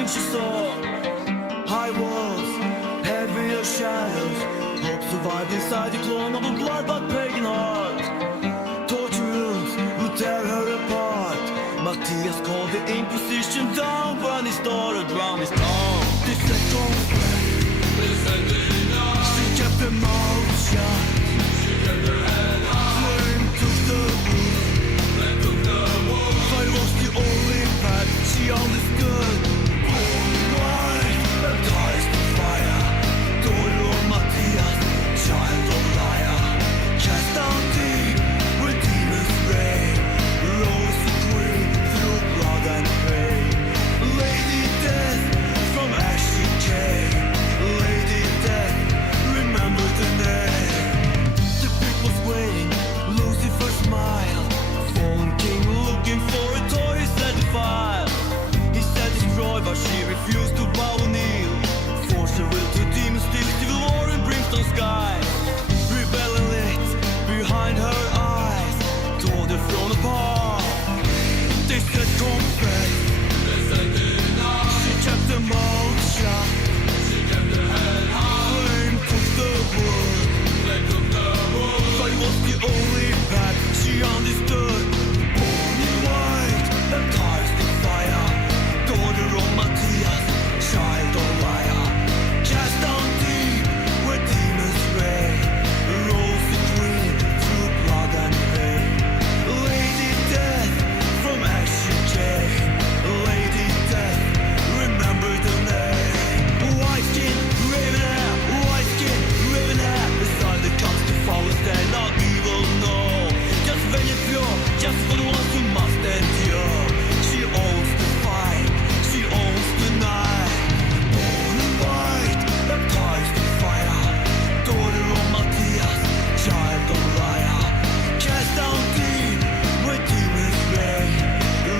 She saw high walls, heavier shadows. Hope survived inside the clone of a blood-bought pagan heart. Torture rooms would tear her apart. Matthias called the Inquisition down when he started round his tongue. They said don't she kept her mouth shut. She kept her head high. Flame took the wood. Fire was the only fact she understood. Baptized in fire, daughter of Matthias, child of liar, cast down deep where demons reign, rose the queen through blood and pain. Lady Death from ash she came, Lady Death, remember the name. The people's waiting, Lucifer smile, fallen king looking for a toy, he said the file. He said destroy, but she refused to bow a kneel. Force her will to demons, steal civil war and brimstone skies. Rebellion lit behind her eyes, tore the throne apart. They said confess, she kept the molsza. Flame cooked the wood. Fight was the only path she understood. Born in white, baptized in fire. Daughter of Matthias, child of liar. Cast down deep where demons reign. Rosy queen through blood and pain. Lady Death from Action J. Lady Death, remember the name. White skin, raven hair, white skin, raven hair. Beside the comes to follow, stand not evil, no. Just very pure, just for the ones who must endure. She owns the fight, she owns the night. Born in white, baptized in fire. Daughter of Matthias, child of liar. Cast down deep where demons reign.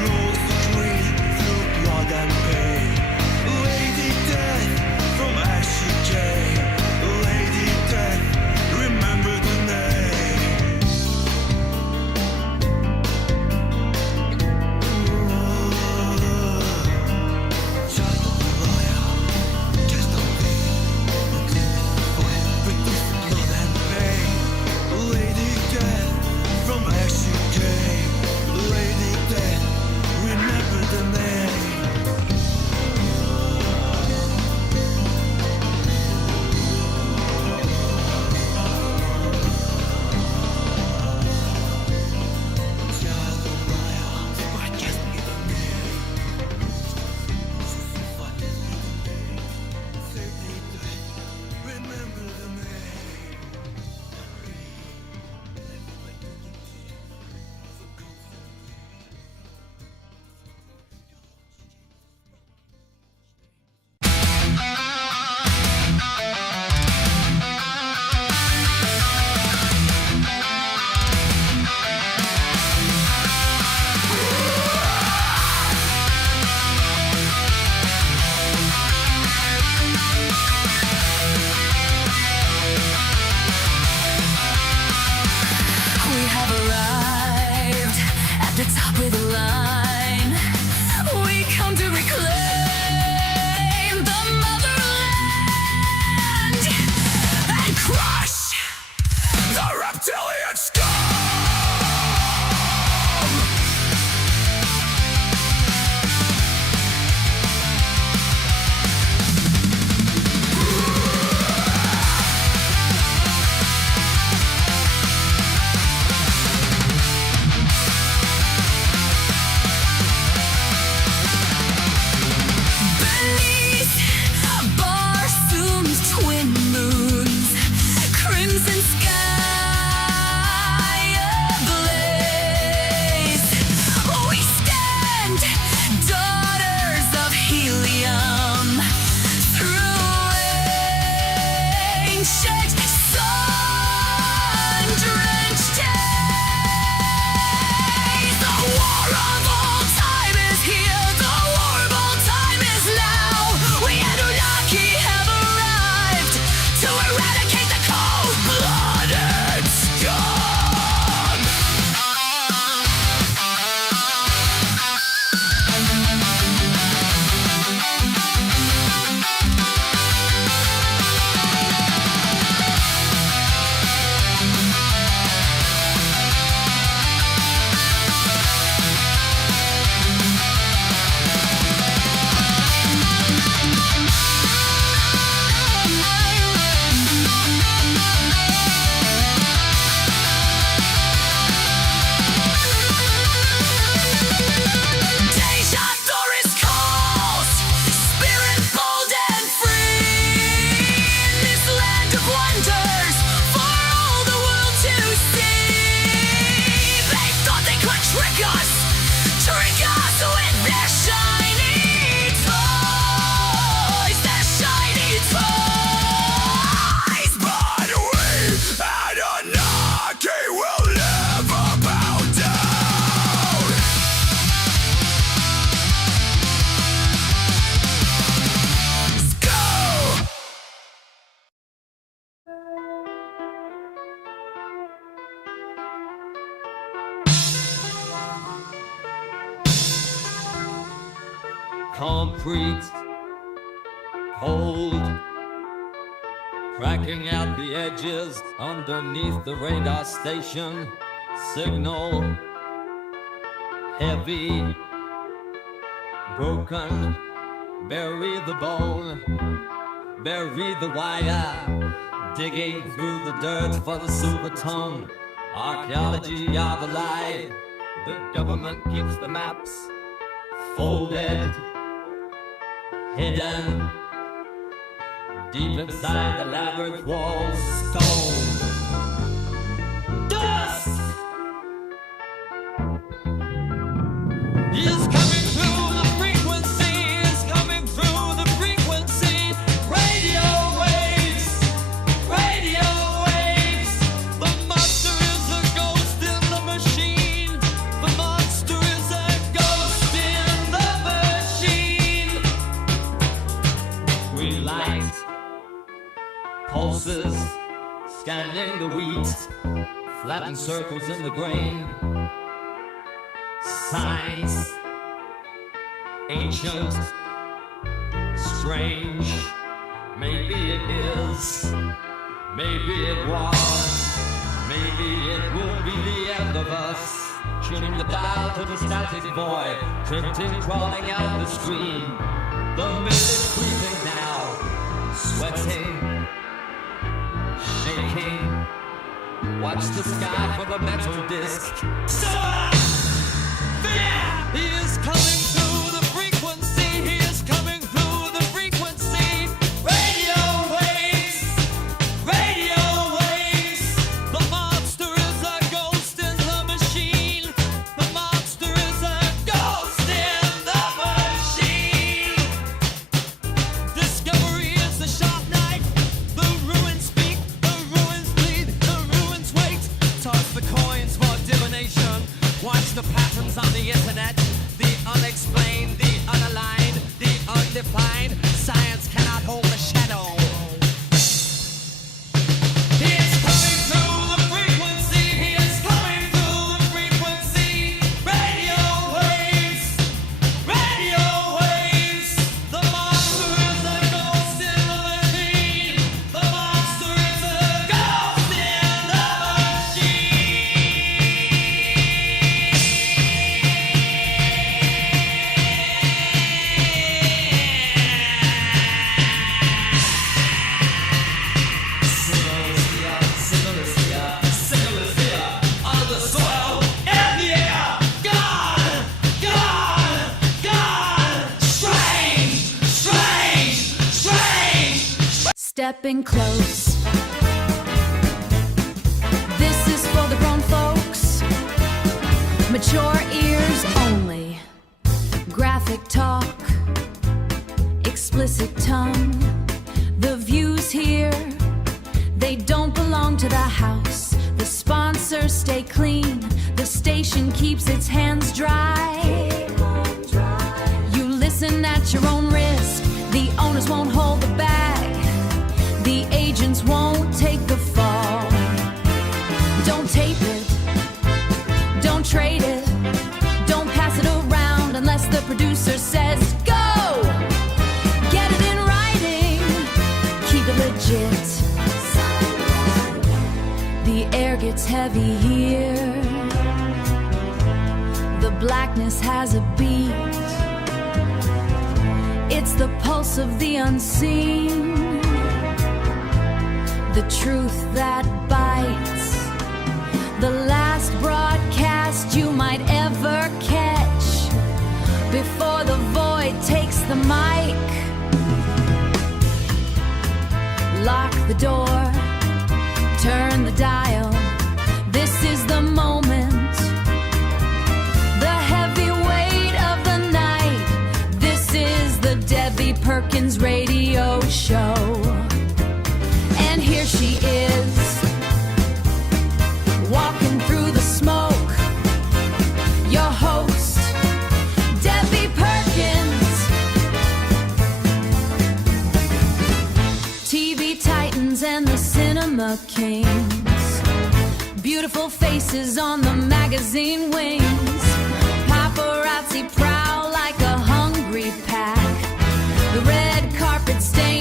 Rose the queen through blood and pain. Lady Death from Ashy J. Lady Death, remember the name. Child of liar. Cast down deep with blood and pain. Lady Death from Ashy J. Lady Death, remember the name. We have arrived at the top of the line. We come to reclaim the motherland and crush the reptilian scum. Beneath Barsum's twin moons, crimson sky ablaze, we stand, daughters of helium, through ancient sun-drenched days. The war of all time is here, the war of all time is now. We Anunnaki have arrived to eradicate the cold-blooded scum. Deja Thoris calls, spirit bold and free. This land of wonders for all the world to see. They thought they could trick us with their shiny toys, their shiny toys. But we Anunnaki will never bow down. Go! Concrete cold, cracking out the edges underneath the radar station. Signal heavy, broken, bury the bone, bury the wire, digging through the dirt for the silver tongue. Archaeology are the lie, the government keeps the maps folded, hidden deep inside the labyrinth walls. Stone, dust is coming through the frequency, is coming through the frequency. Radio waves, radio waves. The monster is a ghost in the machine. The monster is a ghost in the machine. We light pulses, scanning the wheat, flattened circles in the grain. Signs, ancient, strange. Maybe it is, maybe it was, maybe it will be the end of us. Tuning the dial to the static void, printing crawling out the screen. The minute creeping now, sweating, shaking. Watch the sky for the metal disc. He is coming through the frequency. He is coming through the frequency. Radio waves, radio waves. The monster is a ghost in the machine. The monster is a ghost in the machine. Discovery is the sharp knife. The ruins speak, the ruins bleed, the ruins wait. Toss the coins for divination. Watch the patterns on the internet. The unexplained, the unaligned, the undefined. Science cannot hold a shadow. He is coming through the frequency. He is coming through the frequency. Radio waves, radio waves. The monster is a ghost in the machine. The monster is a ghost in the machine. Stepping close. This is for the grown folks. Mature ears only. Graphic talk. Explicit tongue. The views here, they don't belong to the house. The sponsors stay clean. The station keeps its hands dry. You listen at your own risk. The owners won't hold the bag. The agents won't take the fall. Don't tape it. Don't trade it. Don't pass it around unless the producer says go. Get it in writing. Keep it legit. The air gets heavy here. The blackness has a beat. It's the pulse of the unseen. The truth that bites. The last broadcast you might ever catch before the void takes the mic. Lock the door, turn the dial. This is the moment. The heavy weight of the night. This is the Debbie Perkins radio show. And here she is, walking through the smoke. Your host, Debbie Perkins. TV titans and the cinema kings. Beautiful faces on the magazine wings. Paparazzi prowl like a hungry pack. The red carpet stains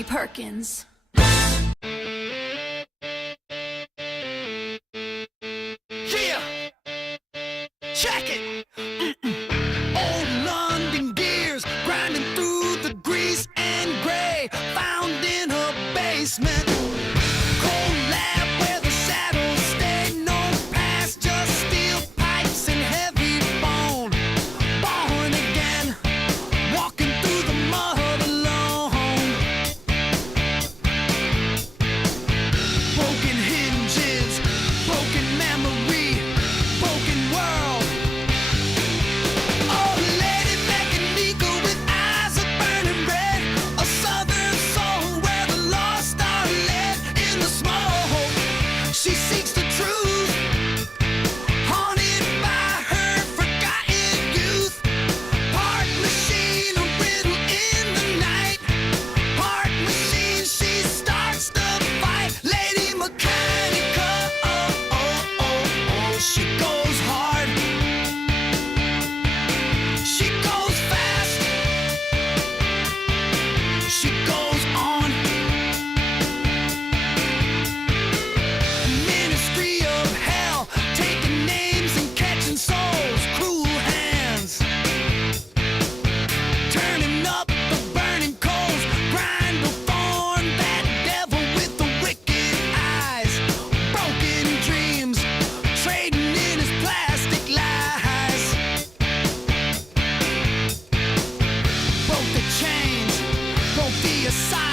Bobby Perkins. Yeah, check it. Old London gears grinding through the grease and gray, found in her basement. Cold lab where the shadows stay, no past, just steel pipes and heavy bone. Born again, walking through the mud alone. Broken hinges, broken memory, broken world. Oh, Lady Mechanica with eyes that burning red, a southern soul where the lost are led in the smoke. She seeks the truth, haunted by her forgotten youth. Part machine, a riddle in the night. Part machine, she starts the fight. Lady Mechanica, oh, oh, oh, oh, she goes hard. She goes fast. She goes on. Ministry of hell, taking names and catching souls, cruel hands. Turning up the burning coals, grind the thorn, that devil with the wicked eyes. Broken dreams, trading in his plastic lies. Broke the chains, broke the asylum.